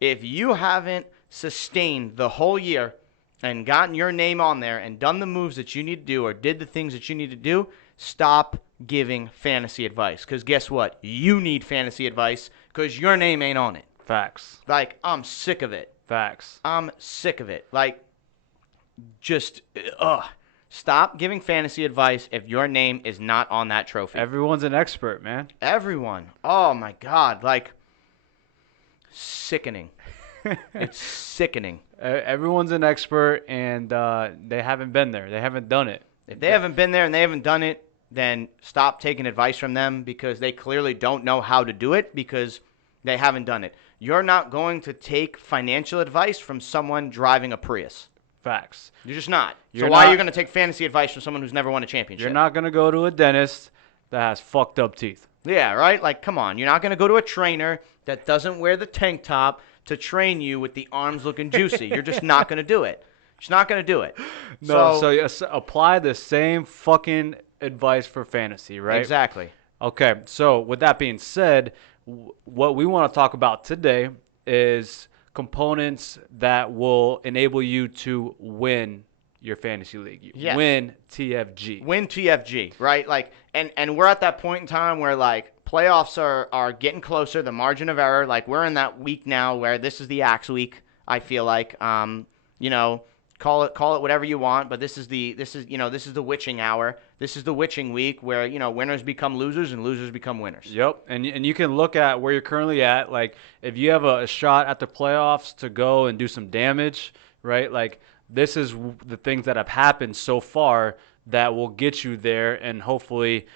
If you haven't sustained the whole year and gotten your name on there and done the moves that you need to do or did the things that you need to do, stop giving fantasy advice. Because guess what? You need fantasy advice because your name ain't on it. Facts. Like, I'm sick of it. Facts. I'm sick of it. Like, just, stop giving fantasy advice if your name is not on that trophy. Everyone's an expert, man. Everyone. Oh, my God. Like, sickening. It's sickening. Everyone's an expert, and they haven't been there. They haven't done it. If they haven't been there and they haven't done it, then stop taking advice from them because they clearly don't know how to do it because they haven't done it. You're not going to take financial advice from someone driving a Prius. Facts. You're just not. So why are you going to take fantasy advice from someone who's never won a championship? You're not going to go to a dentist that has fucked up teeth. Yeah, right? Like, come on. You're not going to go to a trainer that doesn't wear the tank top to train you with the arms looking juicy. You're just not going to do it. Just not going to do it. No, so apply the same fucking advice for fantasy, right? Exactly. Okay, so with that being said, what we want to talk about today is components that will enable you to win your fantasy league. Yes. Win TFG. Win TFG, right? Like, and we're at that point in time where, like, playoffs are getting closer, the margin of error. Like, we're in that week now where this is the axe week, I feel like. You know, call it whatever you want, but this is the witching hour. This is the witching week where, you know, winners become losers and losers become winners. Yep, and you can look at where you're currently at. Like, if you have a shot at the playoffs to go and do some damage, right? Like, this is the things that have happened so far that will get you there and hopefully,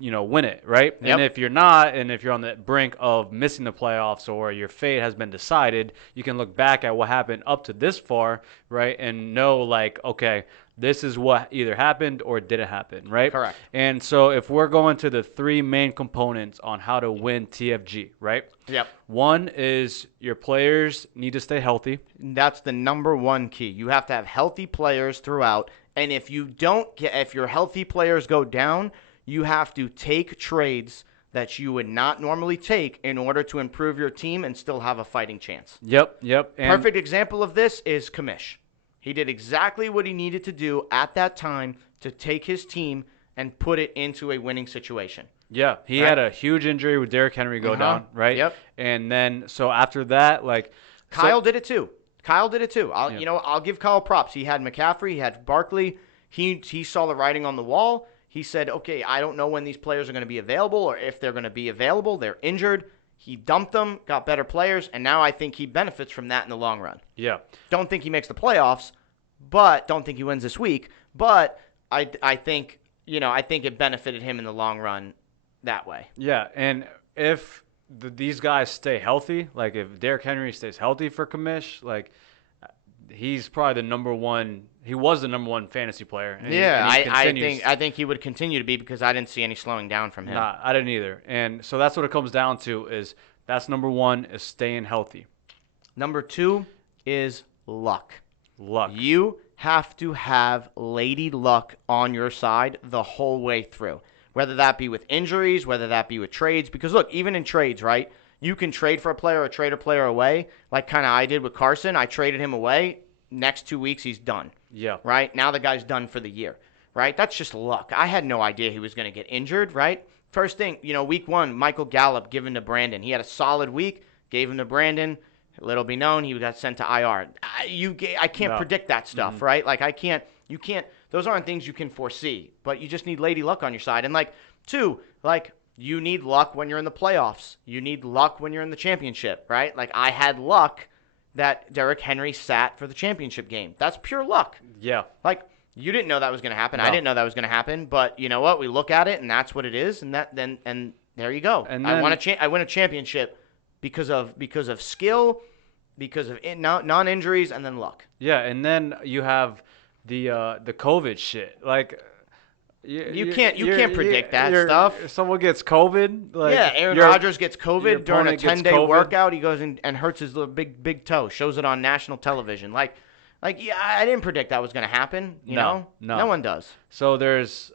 win it, right? Yep. And if you're not, and if you're on the brink of missing the playoffs or your fate has been decided, you can look back at what happened up to this far, right? And know, like, okay, this is what either happened or didn't happen, right? Correct. And so if we're going to the three main components on how to win TFG, right? Yep. One is your players need to stay healthy. That's the number one key. You have to have healthy players throughout. And if your healthy players go down, you have to take trades that you would not normally take in order to improve your team and still have a fighting chance. Yep. And Perfect example of this is Kamish. He did exactly what he needed to do at that time to take his team and put it into a winning situation. Yeah, he had a huge injury with Derrick Henry go down, right? Yep. And then so after that, like Kyle did it too. I'll give Kyle props. He had McCaffrey, he had Barkley. He saw the writing on the wall. He said, "Okay, I don't know when these players are going to be available or if they're going to be available. They're injured." He dumped them, got better players, and now I think he benefits from that in the long run. Yeah. Don't think he makes the playoffs, but don't think he wins this week. But I think it benefited him in the long run that way. Yeah, and if these guys stay healthy, like if Derrick Henry stays healthy for Kamish, like he's probably the number one. He was the number one fantasy player. And I think he would continue to be because I didn't see any slowing down from him. Nah, I didn't either. And so that's what it comes down to is that's number one is staying healthy. Number two is luck. Luck. You have to have lady luck on your side the whole way through, whether that be with injuries, whether that be with trades. Because, look, even in trades, right, you can trade for a player or trade a player away, like kind of I did with Carson. I traded him away. Next 2 weeks, he's done. Yeah. Right? Now the guy's done for the year. Right? That's just luck. I had no idea he was going to get injured, right? First thing, week one, Michael Gallup given to Brandon. He had a solid week, gave him to Brandon. Little be known, he got sent to IR. I can't predict that stuff, right? Like you can't, those aren't things you can foresee, but you just need lady luck on your side. And you need luck when you're in the playoffs. You need luck when you're in the championship, right? Like I had luck that Derrick Henry sat for the championship game. That's pure luck. Yeah. Like you didn't know that was going to happen. No. I didn't know that was going to happen, but you know what? We look at it and that's what it is, and there you go. And I win a championship because of skill, because of non-injuries, and then luck. Yeah, and then you have the COVID shit. Like you can't predict that stuff. Someone gets COVID. Like, Aaron Rodgers gets COVID during a 10-day workout. He goes and hurts his little big toe. Shows it on national television. I didn't predict that was going to happen. No one does. So there's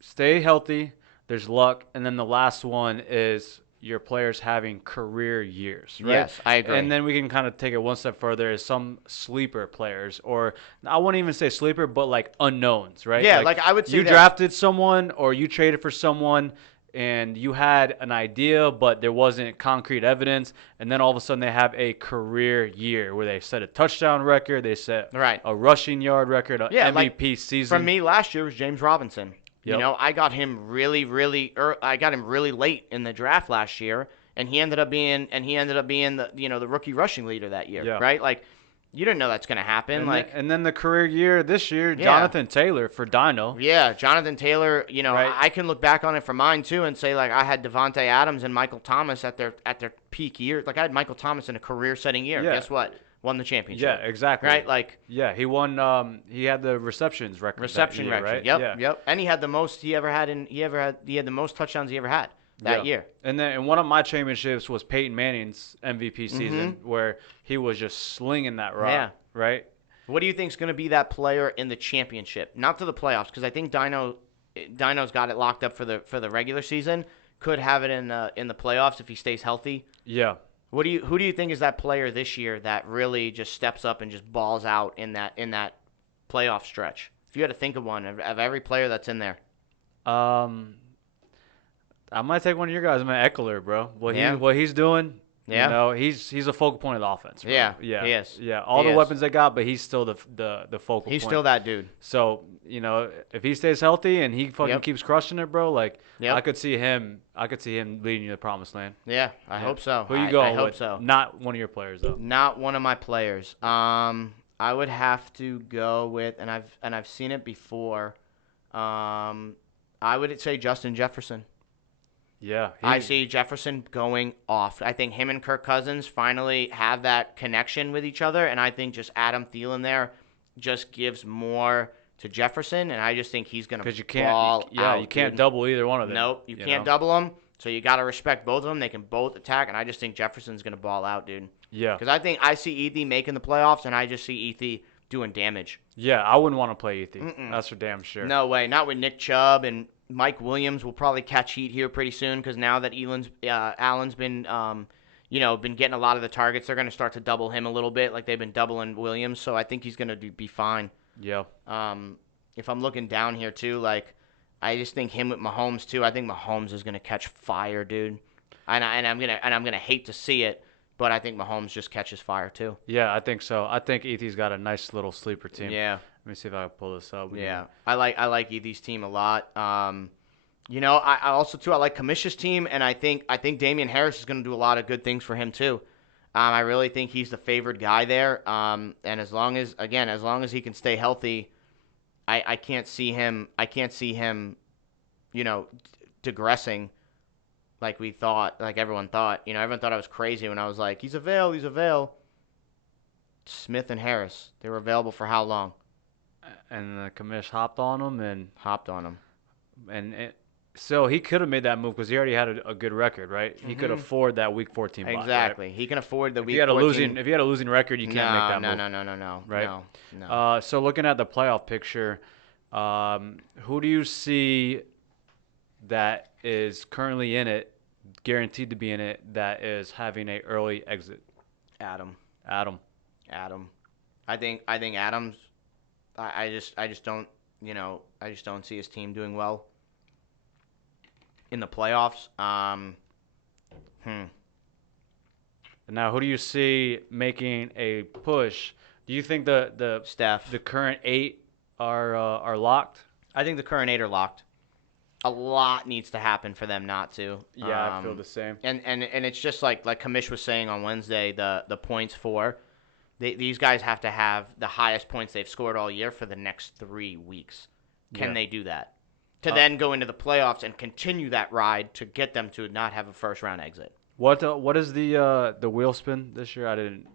stay healthy. There's luck, and then the last one is your players having career years, right? Yes, I agree. And then we can kind of take it one step further is some sleeper players, or I wouldn't even say sleeper, but like unknowns, right? Yeah, like I would say you drafted someone or you traded for someone and you had an idea, but there wasn't concrete evidence, and then all of a sudden they have a career year where they set a touchdown record, they set a rushing yard record, an MVP season. For me, last year was James Robinson. Yep. I got him really late in the draft last year, and he ended up being the rookie rushing leader that year, right? Like, you didn't know that's going to happen. And then the career year this year, Jonathan Taylor for Dino. Yeah, Jonathan Taylor. Right. I can look back on it for mine too and say like I had Devontae Adams and Michael Thomas at their peak years. Like I had Michael Thomas in a career-setting year. Yeah. Guess what? Won the championship. Yeah, exactly. Right, like he won. He had the reception record. Right? Yep. And he had the most he had the most touchdowns he ever had that year. And one of my championships was Peyton Manning's MVP season, where he was just slinging that rock. Yeah. Right. What do you think is going to be that player in the championship? Not to the playoffs, because I think Dino's got it locked up for the regular season. Could have it in the playoffs if he stays healthy. Yeah. Who do you think is that player this year that really just steps up and just balls out in that playoff stretch? If you had to think of one of every player that's in there. I might take one of your guys, man, Eckler, bro. What he's doing. Yeah. He's a focal point of the offense. Bro. Yeah. He is. Yeah. All weapons they got, but he's still the focal point. He's still that dude. So, if he stays healthy and he fucking keeps crushing it, bro, like I could see him leading you to the promised land. Yeah, I hope so. Who you going I hope with? so. Not one of your players though. Not one of my players. I would have to go with and I've seen it before. I would say Justin Jefferson. Yeah. I see Jefferson going off. I think him and Kirk Cousins finally have that connection with each other, and I think just Adam Thielen there just gives more to Jefferson, and I just think he's going to ball out. You can't dude. double either one of them. Nope, you can't double them, so you got to respect both of them. They can both attack, and I just think Jefferson's going to ball out, dude. Yeah. Because I see Ethy making the playoffs, and I just see Ethy doing damage. Yeah, I wouldn't want to play Ethy. That's for damn sure. No way. Not with Nick Chubb, and Mike Williams will probably catch heat here pretty soon because now that Allen's been, been getting a lot of the targets, they're going to start to double him a little bit like they've been doubling Williams. So I think he's going to be fine. Yeah. If I'm looking down here too, like I just think him with Mahomes too. I think Mahomes is going to catch fire, dude. And I'm gonna hate to see it. But I think Mahomes just catches fire too. Yeah, I think so. I think Ethy's got a nice little sleeper team. Yeah. Let me see if I can pull this up. Yeah, I like Ethy's team a lot. I also too I like Kamish's team, and I think Damian Harris is going to do a lot of good things for him too. I really think he's the favored guy there. And as long as he can stay healthy, I can't see him. Digressing. Like everyone thought. Everyone thought I was crazy when I was like, he's avail. Smith and Harris, they were available for how long? And the commish hopped on him. So he could have made that move because he already had a good record, right? He could afford that Week 14 bye. Exactly. Right? He can afford the Week 14. If you had a losing record, you can't make that move. No. Right? No. So looking at the playoff picture, who do you see that is currently in it, guaranteed to be in it, that is having an early exit? Adam. I think Adams. I just don't see his team doing well in the playoffs. Now, who do you see making a push? Do you think the Steph, the current 8 are locked? I think the current 8 are locked. A lot needs to happen for them not to. Yeah, I feel the same. And it's just like Kamish was saying on Wednesday, the points for these guys have to have the highest points they've scored all year for the next 3 weeks. Can they do that? To then go into the playoffs and continue that ride to get them to not have a first round exit. What is the wheel spin this year? I didn't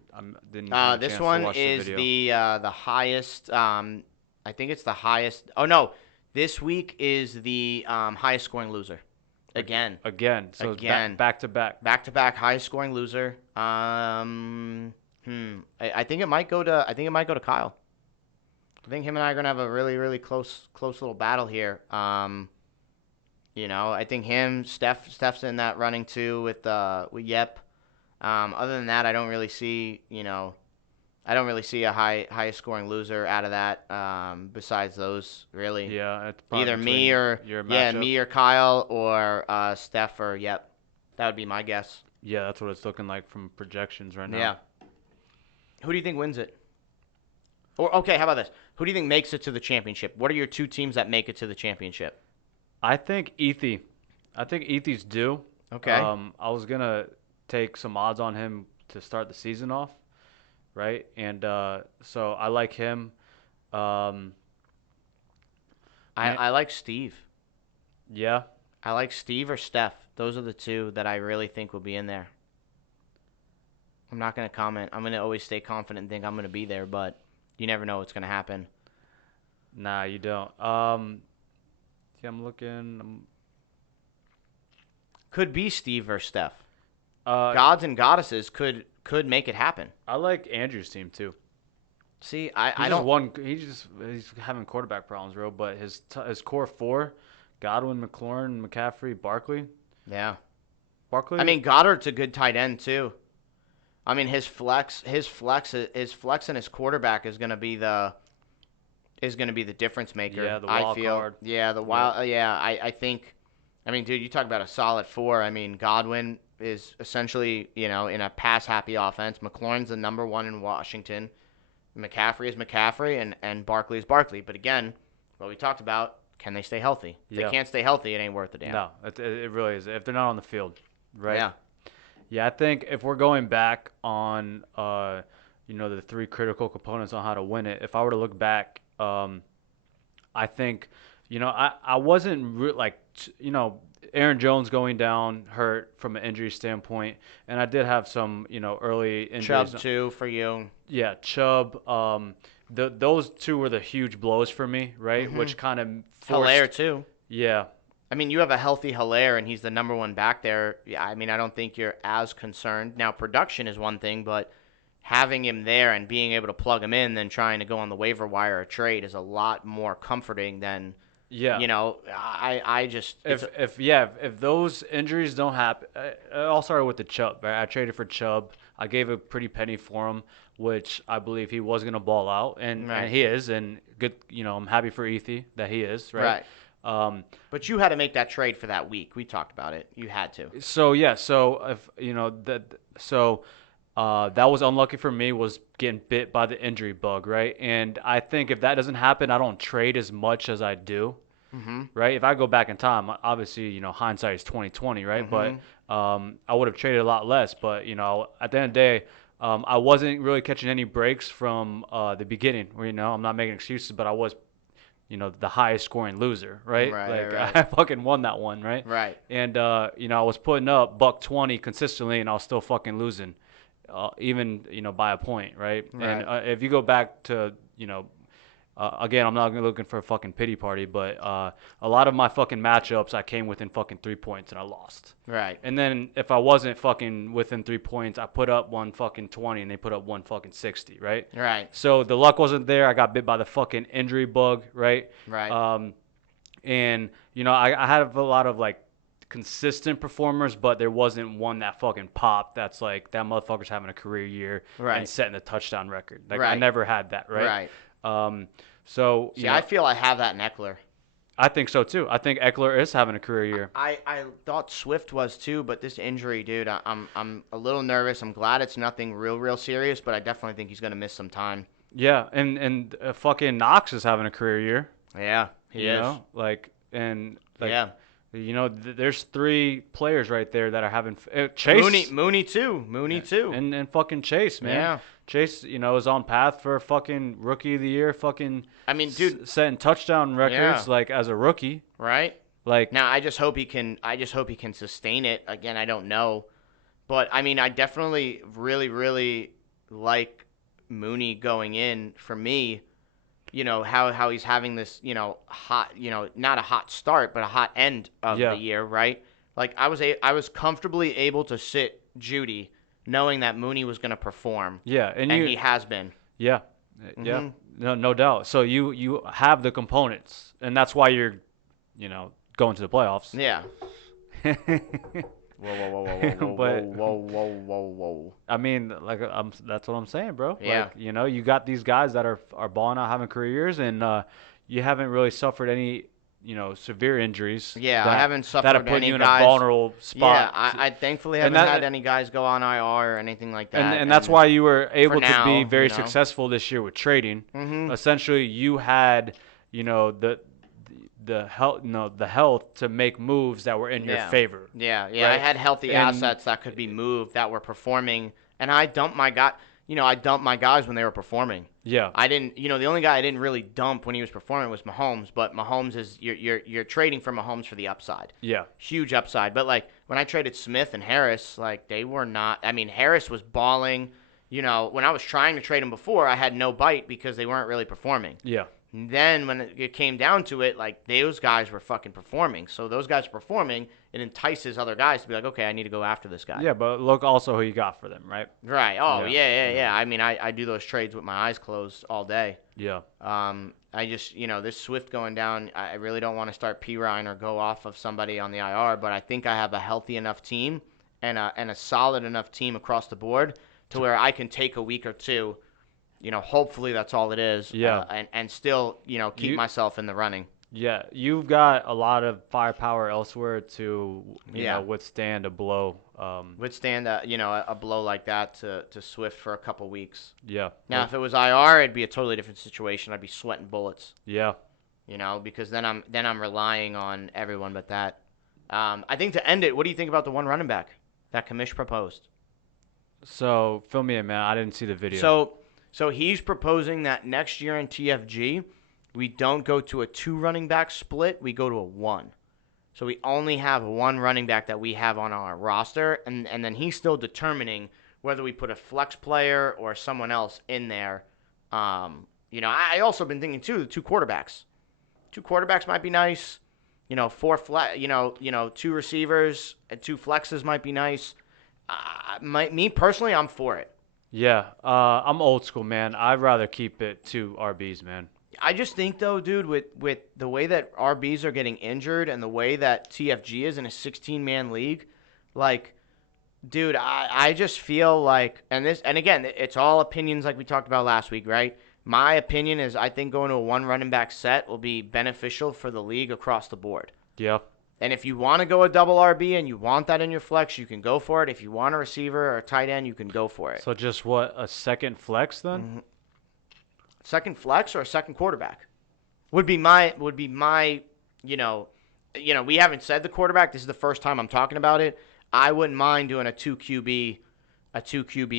have a this chance one to watch is the highest. I think it's the highest. Oh no, this week is the highest scoring loser. Again. So Again. Back to back. Back to back highest scoring loser. I think it might go to Kyle. I think him and I are gonna have a really, really close little battle here. I think Steph's in that running too with Yep. Other than that, I don't really see a highest scoring loser out of that. Besides those, really. Yeah, it's either me or Kyle or Steph or Yep. That would be my guess. Yeah, that's what it's looking like from projections right now. Yeah. Who do you think wins it? Or okay, how about this? Who do you think makes it to the championship? What are your 2 teams that make it to the championship? I think Ethy. I think Ethy's due. Okay. I was gonna take some odds on him to start the season off, right? And so I like him. I like Steve. Yeah. I like Steve or Steph. Those are the 2 that I really think will be in there. I'm not going to comment. I'm going to always stay confident and think I'm going to be there, but you never know what's going to happen. Nah, you don't. I'm looking. Could be Steve or Steph. Gods and goddesses could make it happen. I like Andrew's team too. See, I don't. He's having quarterback problems, bro. But his core 4, Godwin, McLaurin, McCaffrey, Barkley. Yeah. Barkley. I mean, Goddard's a good tight end too. I mean, his flex and his quarterback is going to be the difference maker. Yeah, the wild card. Yeah, the wild. Yeah, I think. I mean, dude, you talk about a solid 4. I mean, Godwin is essentially, in a pass-happy offense. McLaurin's the number 1 in Washington. McCaffrey is McCaffrey, and Barkley is Barkley. But again, what we talked about, can they stay healthy? If they can't stay healthy, it ain't worth a damn. No, it really is. If they're not on the field, right? Yeah. Yeah, I think if we're going back on, the 3 critical components on how to win it, if I were to look back, I think, I wasn't Aaron Jones going down hurt from an injury standpoint, and I did have some, early injuries. Chubb too for you. Yeah, Chubb. Those two were the huge blows for me, right? Which kind of forced. Hilaire too. Yeah. I mean, you have a healthy Hilaire, and he's the number one back there. Yeah, I mean, I don't think you're as concerned. Now, production is one thing, but having him there and being able to plug him in than trying to go on the waiver wire or trade is a lot more comforting than, I just if those injuries don't happen, I'll start with the Chubb. Right? I traded for Chubb. I gave a pretty penny for him, which I believe he was going to ball out, and he is, and good. I'm happy for Ethy that he is, right? But you had to make that trade for that week. We talked about it. You had to. So that was unlucky for me, was getting bit by the injury bug, right? And I think if that doesn't happen, I don't trade as much as I do, right? If I go back in time, obviously, hindsight is 20/20, right? But I would have traded a lot less. But at the end of the day, I wasn't really catching any breaks from the beginning. Where I'm not making excuses, but I was, the highest scoring loser, right? Right. I fucking won that one, right? Right. And I was putting up $120 consistently, and I was still fucking losing. Even by a point, right? And if you go back to again, I'm not looking for a fucking pity party, but a lot of my fucking matchups I came within fucking 3 points and I lost. Right. And then if I wasn't fucking within 3 points, I put up one fucking 20 and they put up one fucking 60, right? Right. So the luck wasn't there. I got bit by the fucking injury bug, right? Right. And I had a lot of like consistent performers, but there wasn't one that fucking popped. That's like that motherfucker's having a career year and setting the touchdown record. Like I never had that, right? Right. So I feel I have that in Eckler. I think so too. I think Eckler is having a career year. I thought Swift was too, but this injury, dude, I'm a little nervous. I'm glad it's nothing real serious, but I definitely think he's gonna miss some time. Yeah, and fucking Knox is having a career year. Yeah, he is. There's 3 players right there that are having Chase. Mooney too. And fucking Chase, man. Yeah. Chase, is on path for fucking rookie of the year. Fucking. I mean, dude, setting touchdound records like as a rookie. Right. Like now, I just hope he can sustain it. Again, I don't know, but I mean, I definitely really like Mooney going in for me. How he's having this, hot, not a hot start, but a hot end of the year, right? Like I was comfortably able to sit Judy, knowing that Mooney was going to perform. Yeah, and he has been. Yeah, yeah, no doubt. So you have the components, and that's why you're, going to the playoffs. Yeah. Whoa. I mean, like that's what I'm saying, bro. Yeah. Like, you got these guys that are balling out, having career years, and you haven't really suffered any, severe injuries. Yeah, I haven't suffered that have put any you in guys, a vulnerable spot. Yeah, I thankfully haven't had any guys go on IR or anything like that. And that's why you were able to be very you know. successful this year with trading. Mm-hmm. Essentially, you had, the health to make moves that were in your favor. Yeah. Right? I had healthy assets that could be moved that were performing, and I dumped my guys when they were performing. Yeah. I didn't. The only guy I didn't really dump when he was performing was Mahomes. But Mahomes is you're trading for Mahomes for the upside. Yeah. Huge upside. But like when I traded Smith and Harris, like they were not. I mean, Harris was balling. When I was trying to trade him before, I had no bite because they weren't really performing. Yeah. And then when it came down to it, like those guys were fucking performing. So those guys performing, it entices other guys to be like, okay, I need to go after this guy. Yeah, but look also who you got for them, right? Right. Oh, yeah. I mean, I do those trades with my eyes closed all day. Yeah. I just, this Swift going down, I really don't want to start Pirine or go off of somebody on the IR, but I think I have a healthy enough team and a solid enough team across the board to where I can take a week or two. Hopefully that's all it is. Yeah. And still, keep myself in the running. Yeah, you've got a lot of firepower elsewhere to, withstand a blow. Withstand a blow like that to Swift for a couple weeks. Yeah. Now, if it was IR, it'd be a totally different situation. I'd be sweating bullets. Yeah. Because then I'm relying on everyone but that. I think to end it, what do you think about the one running back that Kamish proposed? So fill me in, man. I didn't see the video. So he's proposing that next year in TFG, we don't go to a 2 running back split. We go to a 1. So we only have one running back that we have on our roster, and then he's still determining whether we put a flex player or someone else in there. I also been thinking too, the two quarterbacks. Two quarterbacks might be nice. Two receivers and two flexes might be nice. Me personally, I'm for it. Yeah, I'm old school, man. I'd rather keep it to RBs, man. I just think though, dude, with the way that RBs are getting injured and the way that TFG is in a 16-man league, like, dude, I just feel like, and again, it's all opinions like we talked about last week, right? My opinion is I think going to a one running back set will be beneficial for the league across the board. Yeah. And if you want to go a double RB and you want that in your flex, you can go for it. If you want a receiver or a tight end, you can go for it. So just what, a second flex then? Mm-hmm. Second flex or a second quarterback would be my we haven't said the quarterback. This is the first time I'm talking about it. I wouldn't mind doing a 2QB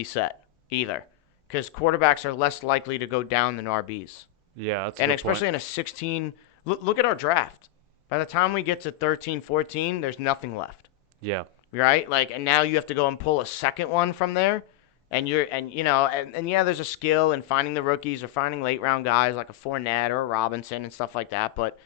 set either, because quarterbacks are less likely to go down than RBs. Yeah, that's a and good especially point. in a 16. Look at our draft. By the time we get to 13, 14, there's nothing left. Yeah. Right? Like, and now you have to go and pull a second one from there. And yeah, there's a skill in finding the rookies or finding late round guys like a Fournette or a Robinson and stuff like that. But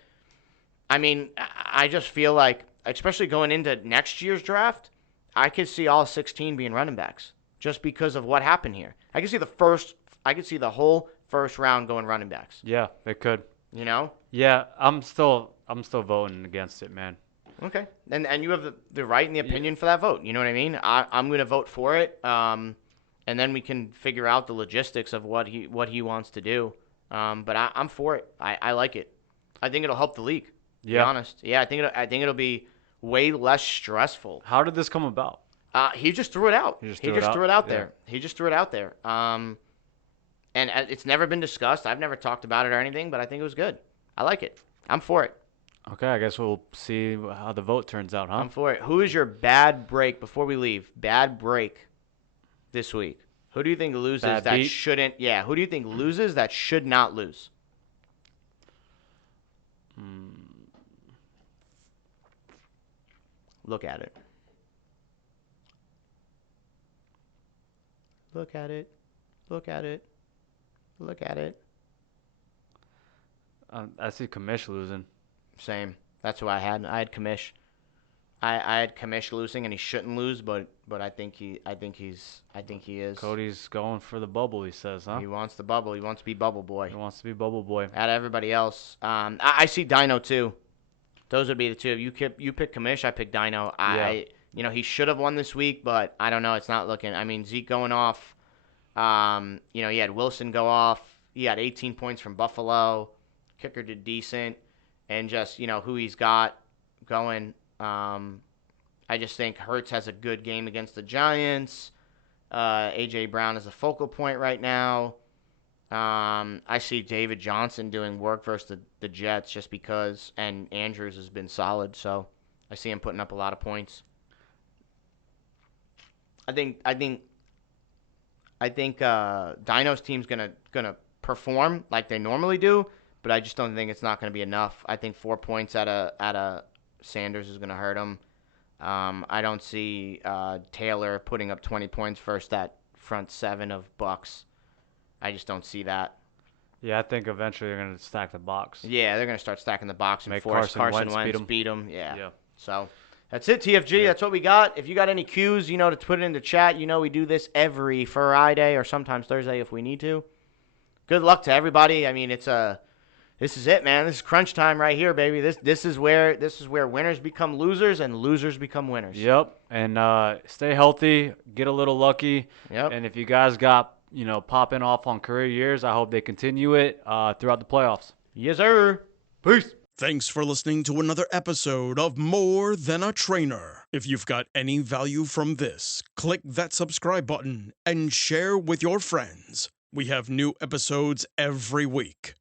I mean, I just feel like, especially going into next year's draft, I could see all 16 being running backs just because of what happened here. I could see the whole first round going running backs. Yeah, it could. You know? Yeah, I'm still voting against it, man. Okay. And you have the right and the opinion for that vote. You know what I mean? I'm going to vote for it. And then we can figure out the logistics of what he wants to do. But I'm for it. I like it. I think it'll help the league. To be honest. Yeah, I think it'll be way less stressful. How did this come about? He just threw it out. He just threw it out there. Yeah. He just threw it out there. And it's never been discussed. I've never talked about it or anything, but I think it was good. I like it. I'm for it. Okay, I guess we'll see how the vote turns out, huh? I'm for it. Who is your bad break before we leave? Bad break this week. Who do you think loses Bad that beat? shouldn't? Yeah, who do you think loses that should not lose? Look at it. Look at it. Look at it. Look at it. I see Kamish losing. Same. That's who I had. I had Kamish. I had Kamish losing, and he shouldn't lose, but I think he is. Cody's going for the bubble, he says, huh? He wants the bubble. He wants to be bubble boy. He wants to be bubble boy. Out of everybody else, I see Dino too. Those would be the two. You pick Kamish, I pick Dino. He should have won this week, but I don't know. It's not looking. I mean, Zeke going off. He had Wilson go off. He had 18 points from Buffalo. Kicker did decent, and just who he's got going. I just think Hurts has a good game against the Giants. A.J. Brown is a focal point right now. I see David Johnson doing work versus the Jets just because, and Andrews has been solid, so I see him putting up a lot of points. I think Dino's team's gonna perform like they normally do, but I just don't think it's not gonna be enough. I think 4 points out of Sanders is gonna hurt him. I don't see Taylor putting up 20 points versus that front seven of Bucks. I just don't see that. Yeah, I think eventually they're going to stack the box. Yeah, they're going to start stacking the box and Make force Carson Wentz Wentz beat him. Yeah. Yeah. So that's it, TFG. Yeah. That's what we got. If you got any cues, to put it in the chat. We do this every Friday or sometimes Thursday if we need to. Good luck to everybody. I mean, this is it, man. This is crunch time right here, baby. This is where winners become losers and losers become winners. Yep. And stay healthy, get a little lucky. Yep. And if you guys got popping off on career years, I hope they continue it throughout the playoffs. Yes, sir. Peace. Thanks for listening to another episode of More Than a Trainer. If you've got any value from this, click that subscribe button and share with your friends. We have new episodes every week.